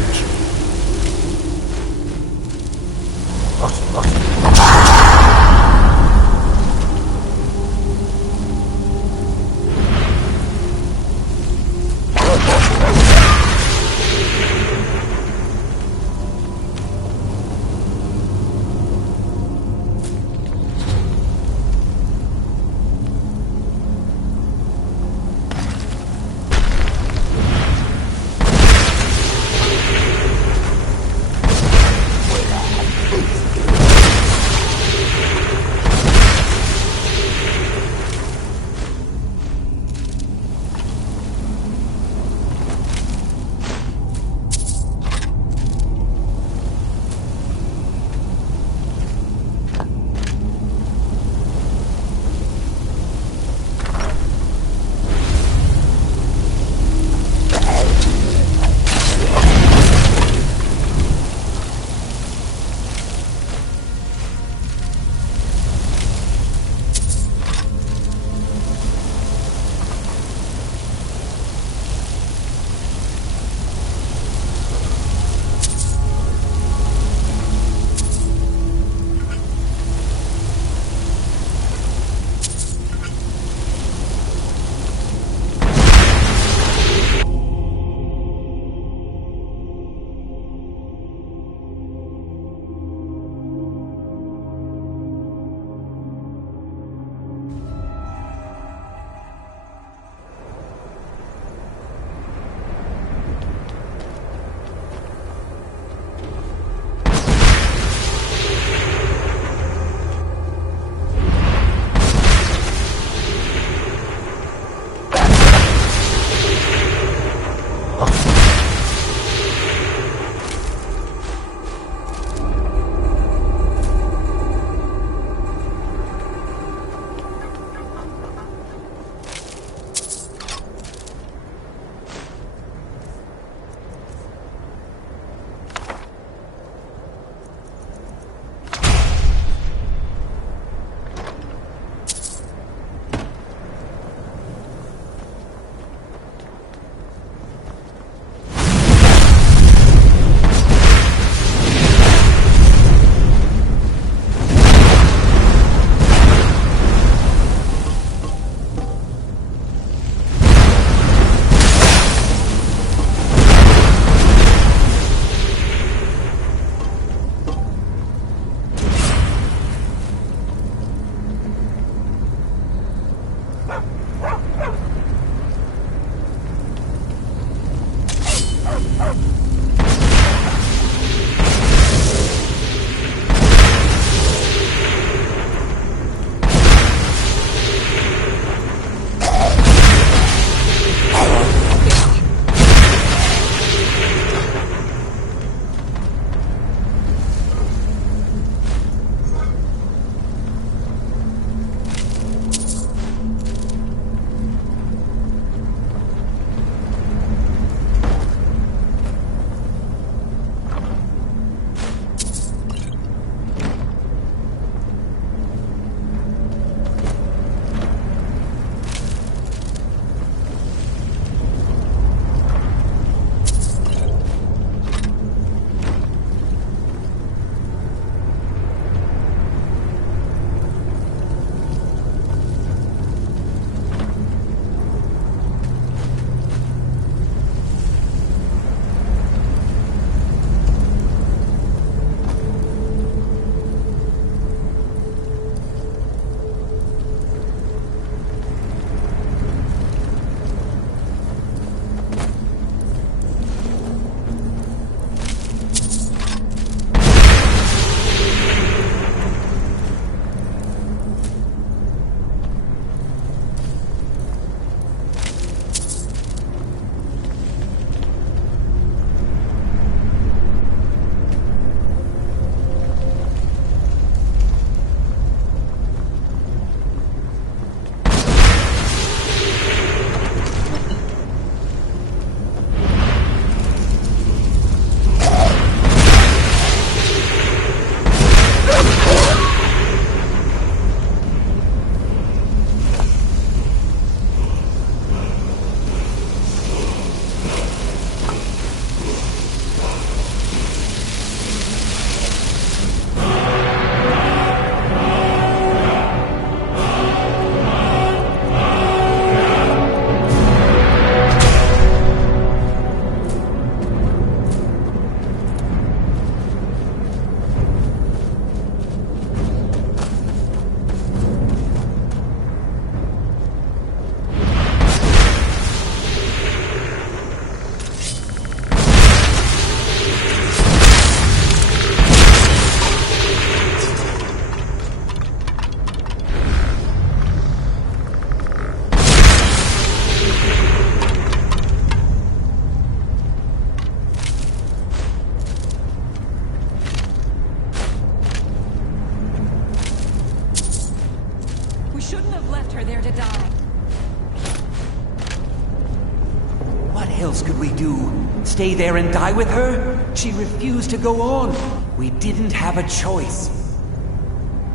do? Stay there and die with her? She refused to go on. We didn't have a choice.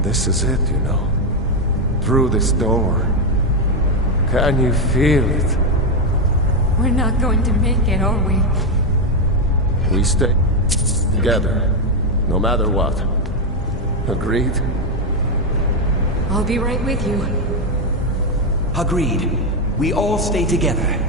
This is it, you know. Through this door. Can you feel it? We're not going to make it, are we? We stay together, no matter what. Agreed? I'll be right with you. Agreed. We all stay together.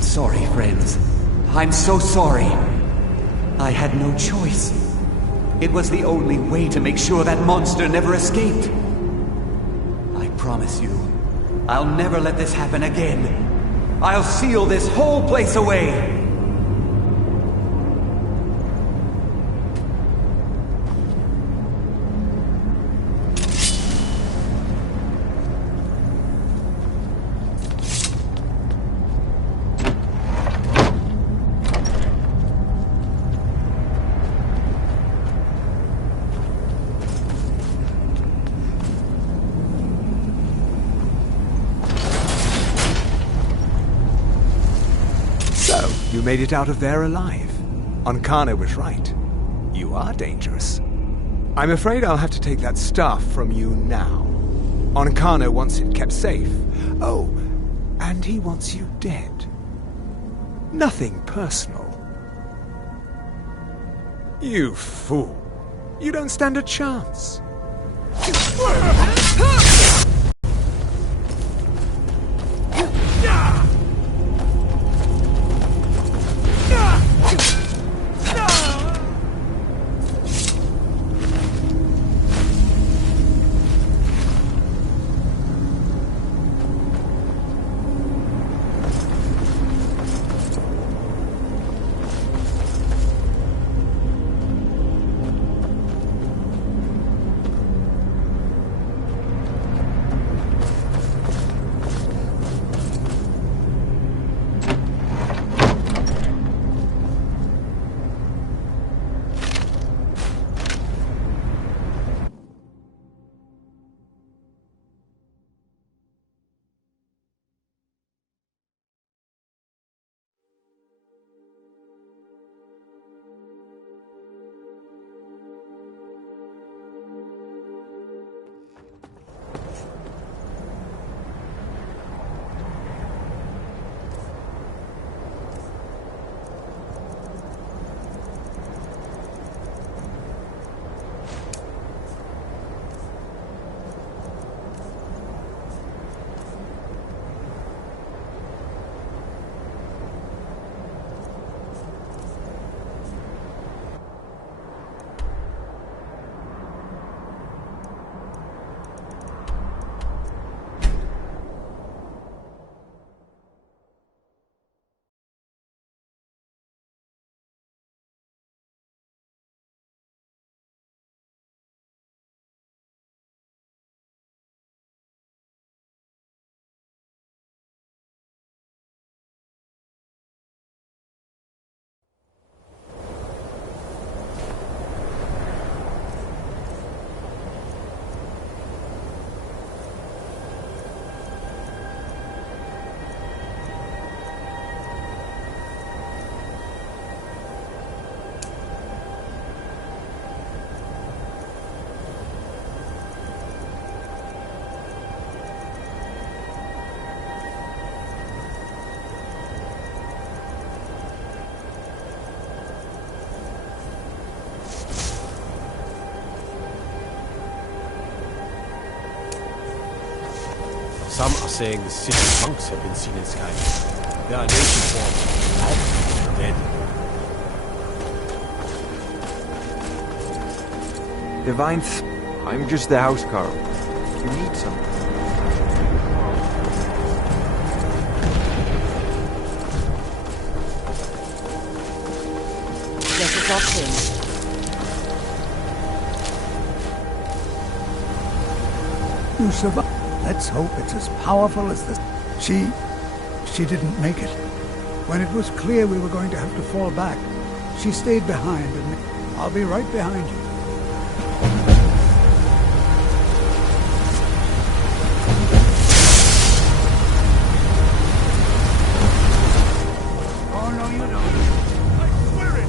Sorry, friends. I'm so sorry. I had no choice. It was the only way to make sure that monster never escaped. I promise you, I'll never let this happen again. I'll seal this whole place away. You made it out of there alive. Ankana was right. You are dangerous. I'm afraid I'll have to take that staff from you now. Ankana wants it kept safe. Oh, and he wants you dead. Nothing personal. You fool. You don't stand a chance. Some are saying the city monks have been seen in Skyrim. There are nation forms. All are dead. Divine I'm just the housecarl. You need something. Guess it's all clear. You survived. Let's hope it's as powerful as this. She didn't make it. When it was clear we were going to have to fall back, she stayed behind, and I'll be right behind you. Oh, no, you don't. I swear it!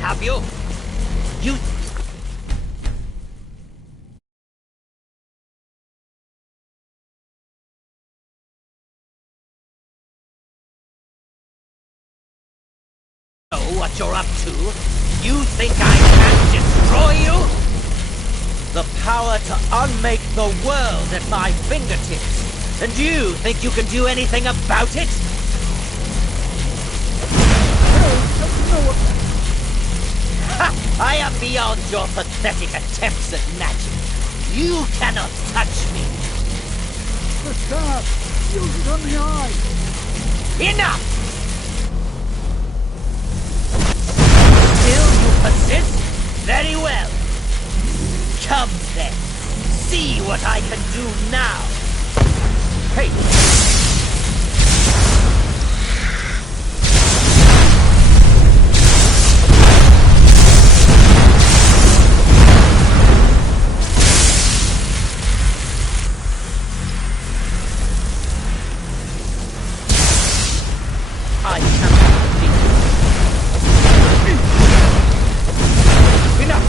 Have you? You... know what you're up to? You think I can destroy you? The power to unmake the world at my fingertips. And you think you can do anything about it? I am beyond your pathetic attempts at magic. You cannot touch me. The staff! Use it on the eye! Enough! Still you persist? Very well. Come then. See what I can do now. Hey! I cannot beat you. Enough!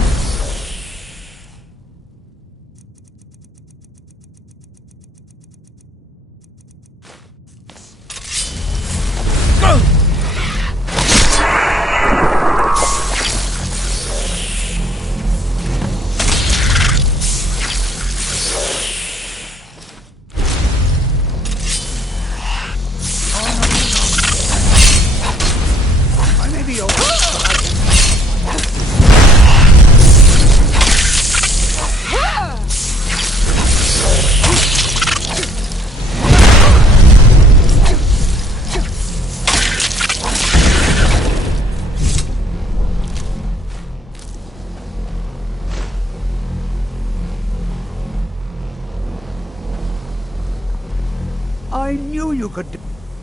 I knew you could do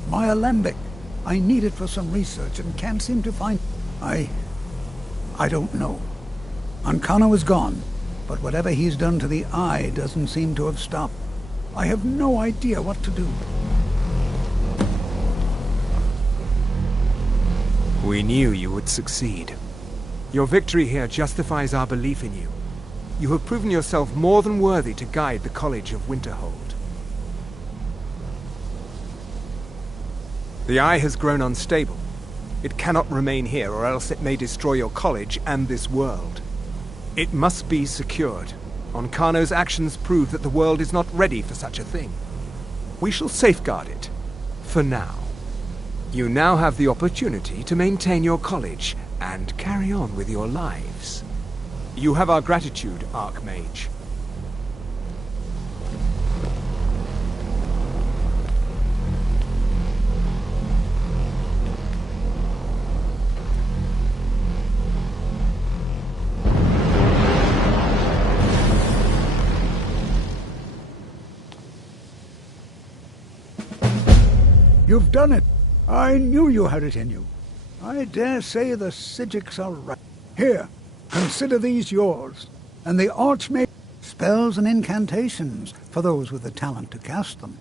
my alembic. I need it for some research and can't seem to find... I don't know. Ancana is gone, but whatever he's done to the eye doesn't seem to have stopped. I have no idea what to do. We knew you would succeed. Your victory here justifies our belief in you. You have proven yourself more than worthy to guide the College of Winterhold. The eye has grown unstable. It cannot remain here, or else it may destroy your college and this world. It must be secured. Ancano's actions prove that the world is not ready for such a thing. We shall safeguard it, for now. You now have the opportunity to maintain your college and carry on with your lives. You have our gratitude, Archmage. You've done it. I knew you had it in you. I dare say the Psijics are right. Here, consider these yours, and the Archmage spells and incantations for those with the talent to cast them.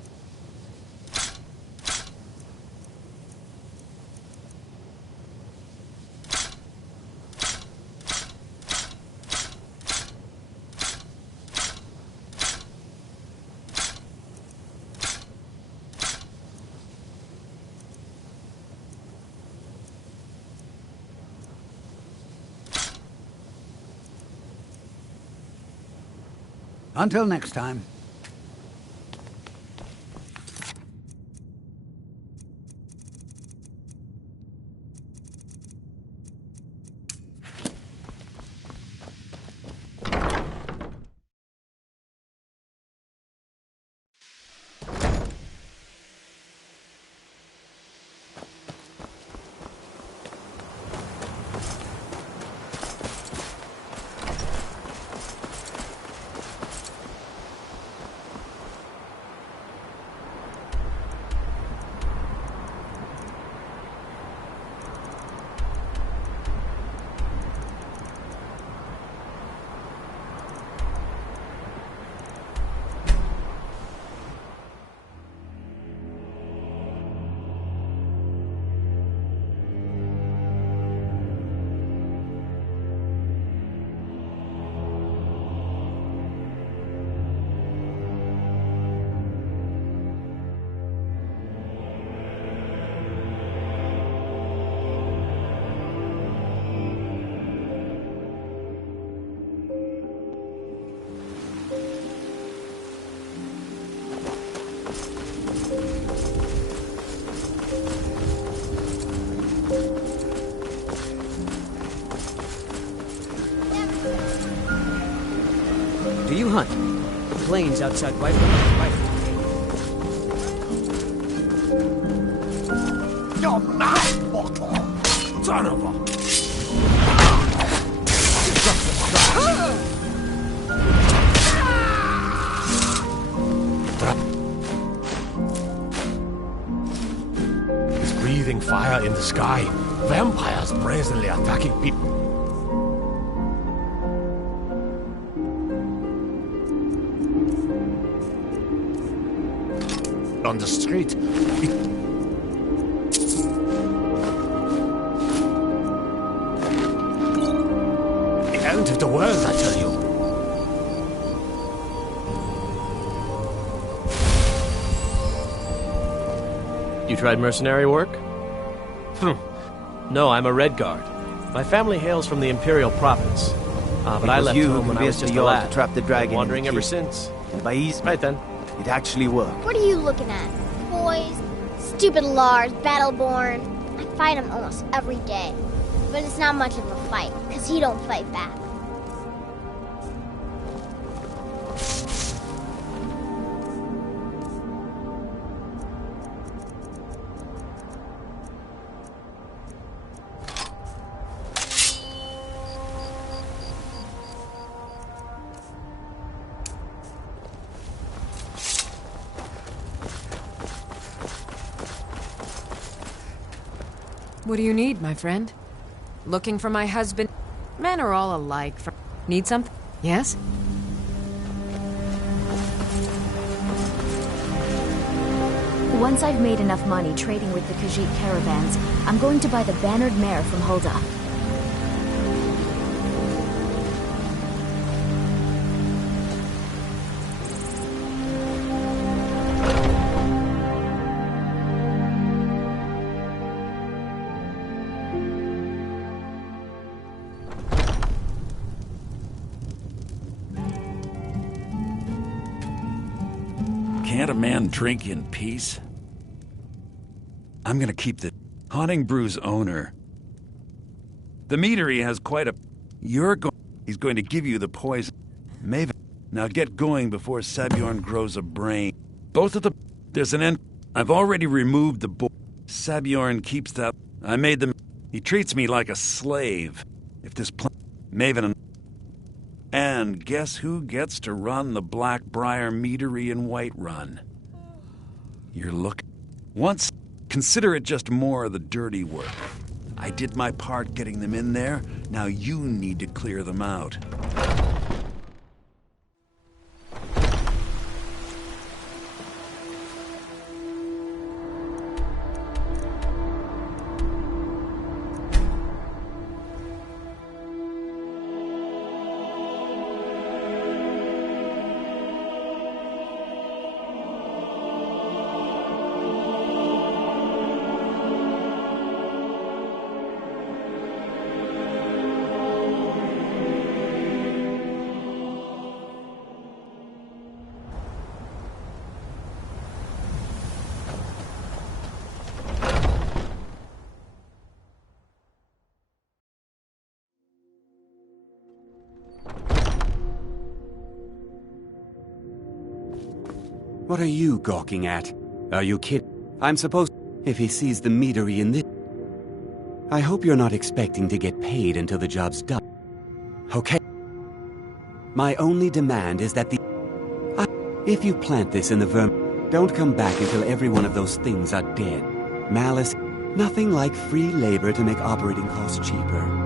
Until next time. Do you hunt? Plains outside White. You're not mortal! Son of a... He's breathing fire in the sky. Vampires brazenly attacking people. On the street. The end of the world, I tell you. You tried mercenary work? No, I'm a Red Guard. My family hails from the Imperial Province. But I left home when I was just a lad. To trap the dragon. Wandering ever since. And by easy, right then. It actually worked. What are you looking at? Toys? Stupid Lars, Battleborn. I fight him almost every day. But it's not much of a fight, because he don't fight back. What do you need, my friend? Looking for my husband? Men are all alike. Need something? Yes? Once I've made enough money trading with the Khajiit caravans, I'm going to buy the bannered mare from Hulda. Can't a man drink in peace? I'm gonna keep the Haunting Brew's owner. The meadery has quite a... He's going to give you the poison. Maven, now get going before Sabjorn grows a brain. Both of the... There's an end... I've already removed the board. Sabjorn keeps that... I made them... He treats me like a slave. If this plan... Maven... And guess who gets to run the Blackbriar meadery in Whiterun? You're looking... Once... Consider it just more of the dirty work. I did my part getting them in there. Now you need to clear them out. What are you gawking at? Are you kidding? I'm supposed... If he sees the meadery in this... I hope you're not expecting to get paid until the job's done. Okay? My only demand is that the... If you plant this in the verm... Don't come back until every one of those things are dead. Malice... Nothing like free labor to make operating costs cheaper.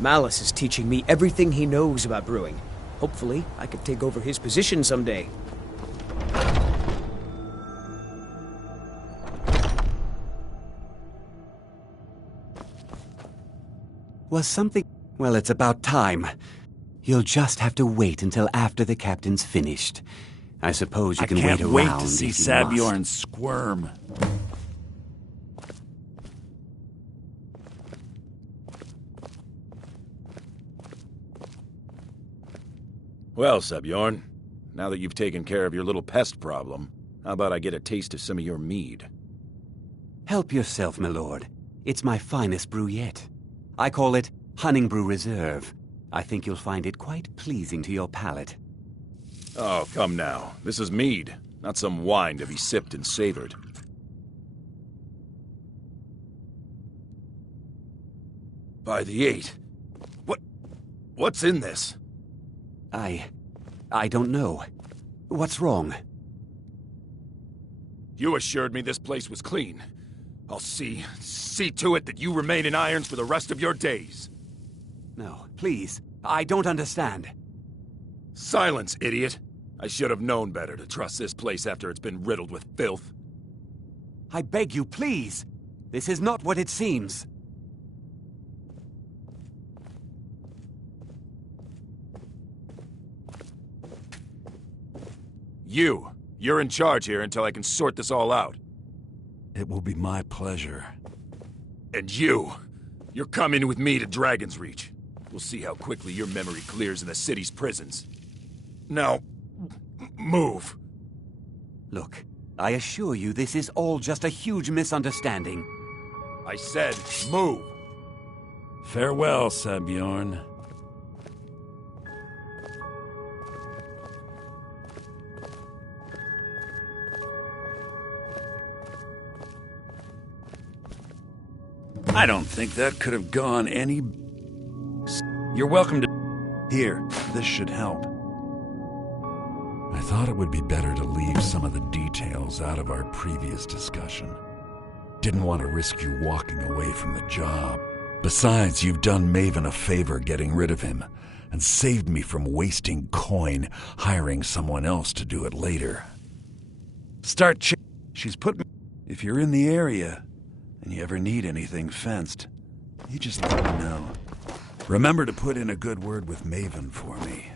Malice is teaching me everything he knows about brewing. Hopefully, I could take over his position someday. Was something... Well, it's about time. You'll just have to wait until after the captain's finished. I suppose you can wait around. I can't wait to see if you must. Sabjorn squirm. Well, Sabjorn, now that you've taken care of your little pest problem, how about I get a taste of some of your mead? Help yourself, my lord. It's my finest brew yet. I call it Honningbrew Reserve. I think you'll find it quite pleasing to your palate. Oh, come now. This is mead, not some wine to be sipped and savored. By the 8. What's in this? I don't know. What's wrong? You assured me this place was clean. I'll see to it that you remain in irons for the rest of your days. No, please. I don't understand. Silence, idiot. I should have known better to trust this place after it's been riddled with filth. I beg you, please. This is not what it seems. You're in charge here until I can sort this all out. It will be my pleasure. And you're coming with me to Dragon's Reach. We'll see how quickly your memory clears in the city's prisons. Now, move. Look, I assure you this is all just a huge misunderstanding. I said, move. Farewell, Sabjorn. I don't think that could have gone any... You're welcome to... Here, this should help. I thought it would be better to leave some of the details out of our previous discussion. Didn't want to risk you walking away from the job. Besides, you've done Maven a favor getting rid of him, and saved me from wasting coin hiring someone else to do it later. She's put me... If you're in the area... and you ever need anything fenced, you just let me know. Remember to put in a good word with Maven for me.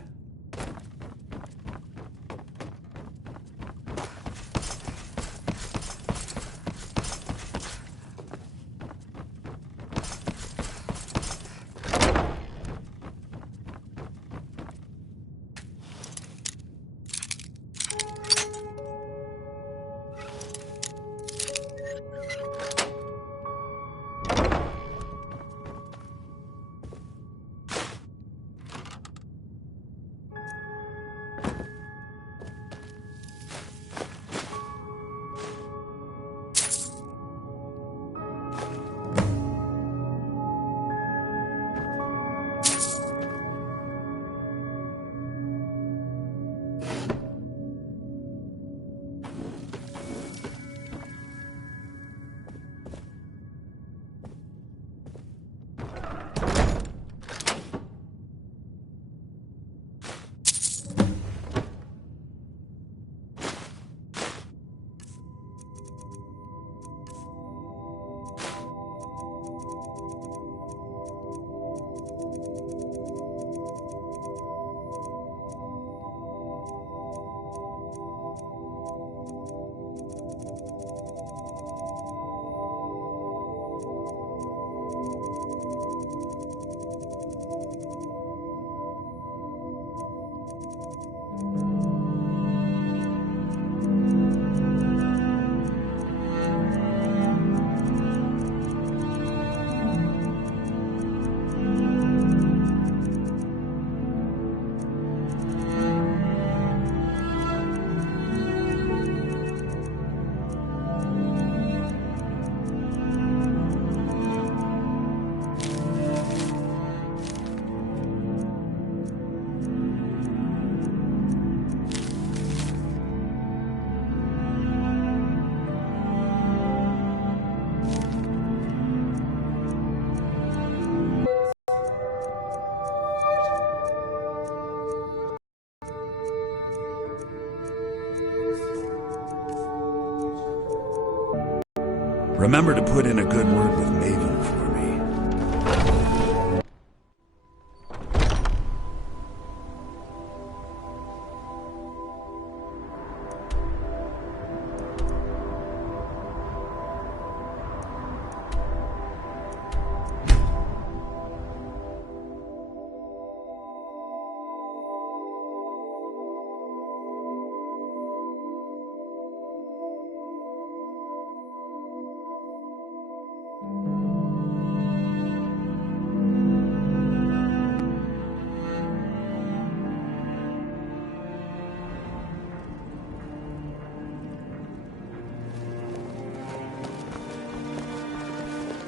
Remember to put in a good word with Maven for me.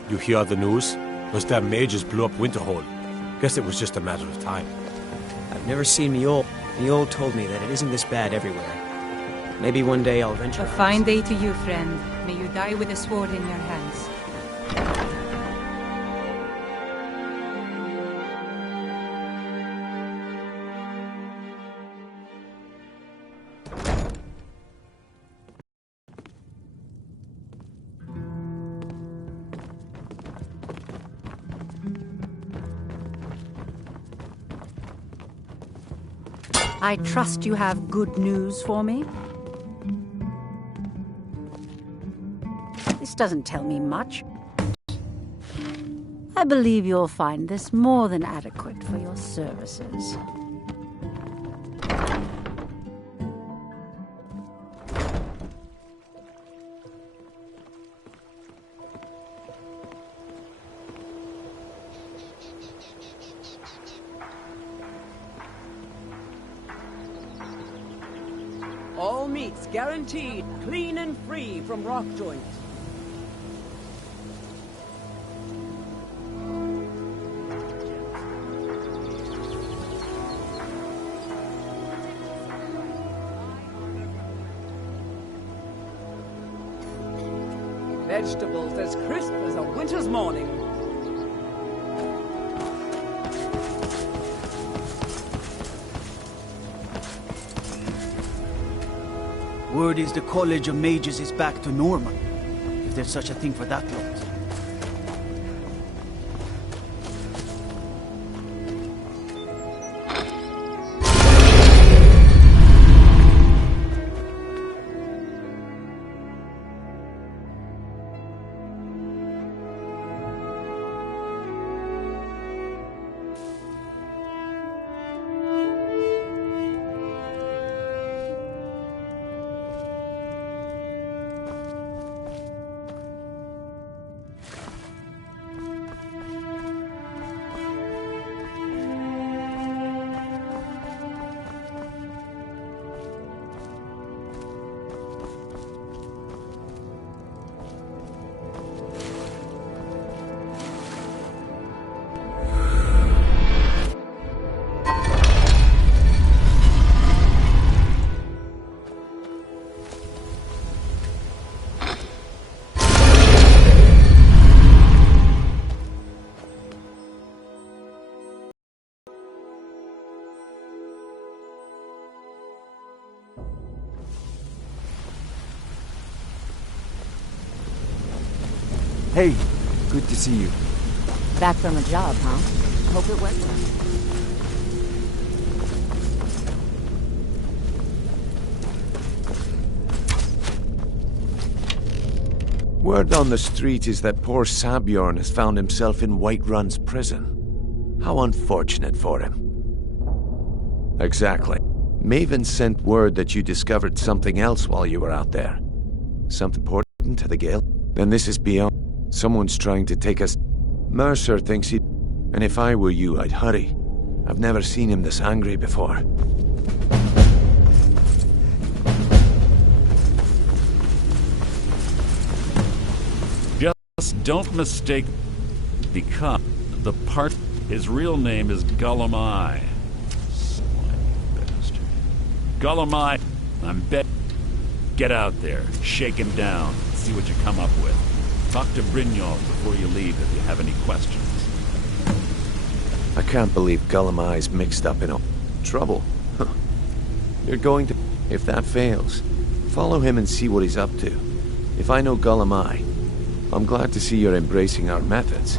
You hear the news? Those damn mages blew up Winterhold. Guess it was just a matter of time. I've never seen Mjol. Mjol told me that it isn't this bad everywhere. Maybe one day I'll venture. A fine day to you, friend. May you die with a sword in your hands. I trust you have good news for me? This doesn't tell me much. I believe you'll find this more than adequate for your services. All meats guaranteed, clean and free from rock joints. Vegetables as crisp as a winter's morning. Word is the College of Mages is back to normal, if there's such a thing for that lot. Hey, good to see you. Back from a job, huh? Hope it went well. Word on the street is that poor Sabjorn has found himself in Whiterun's prison. How unfortunate for him. Exactly. Maven sent word that you discovered something else while you were out there. Something important to the Gale? Then this is beyond. Someone's trying to take us. Mercer thinks he... And if I were you, I'd hurry. I've never seen him this angry before. Just don't mistake because the part... His real name is Gullumai. Slimy bastard. Gullumai, I'm bet... Get out there, shake him down, see what you come up with. Talk to Brynjolf before you leave if you have any questions. I can't believe Gullumai's mixed up in trouble. Huh. You're going to... If that fails, follow him and see what he's up to. If I know Gullumai, I'm glad to see you're embracing our methods.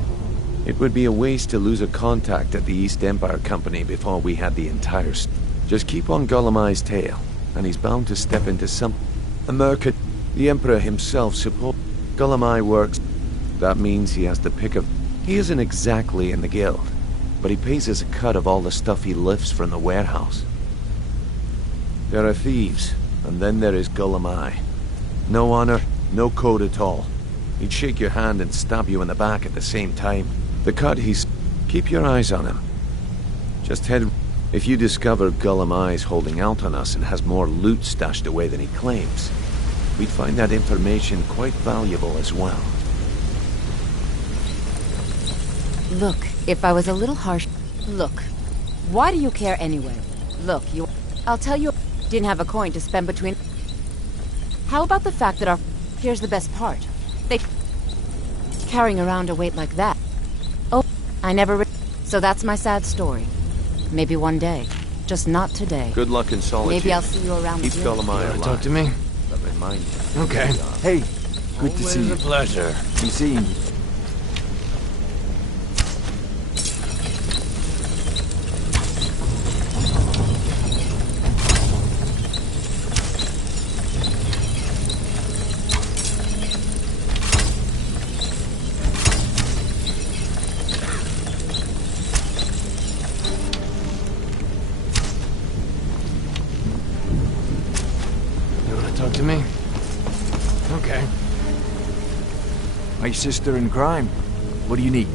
It would be a waste to lose a contact at the East Empire Company before we had the entire Just keep on Golemai's tail, and he's bound to step into some... America, the Emperor himself supports... Golemai works. That means he has the pick of... He isn't exactly in the guild, but he pays us a cut of all the stuff he lifts from the warehouse. There are thieves, and then there is Golemai. No honor, no code at all. He'd shake your hand and stab you in the back at the same time. The cut he's... Keep your eyes on him. Just head... If you discover Golemai's holding out on us and has more loot stashed away than he claims, we'd find that information quite valuable as well. Look, if I was a little harsh... Look, why do you care anyway? Look, I'll tell you... Didn't have a coin to spend between... How about the fact that our... Here's the best part. They... Carrying around a weight like that. Oh, I never... So that's my sad story. Maybe one day. Just not today. Good luck in solitude. Maybe I'll see you around Keep the Golemai alive. Talk to me? But remind you. Okay. Hey, good to see you. Always a pleasure. Be seeing you. Talk to me? Okay. My sister in crime. What do you need?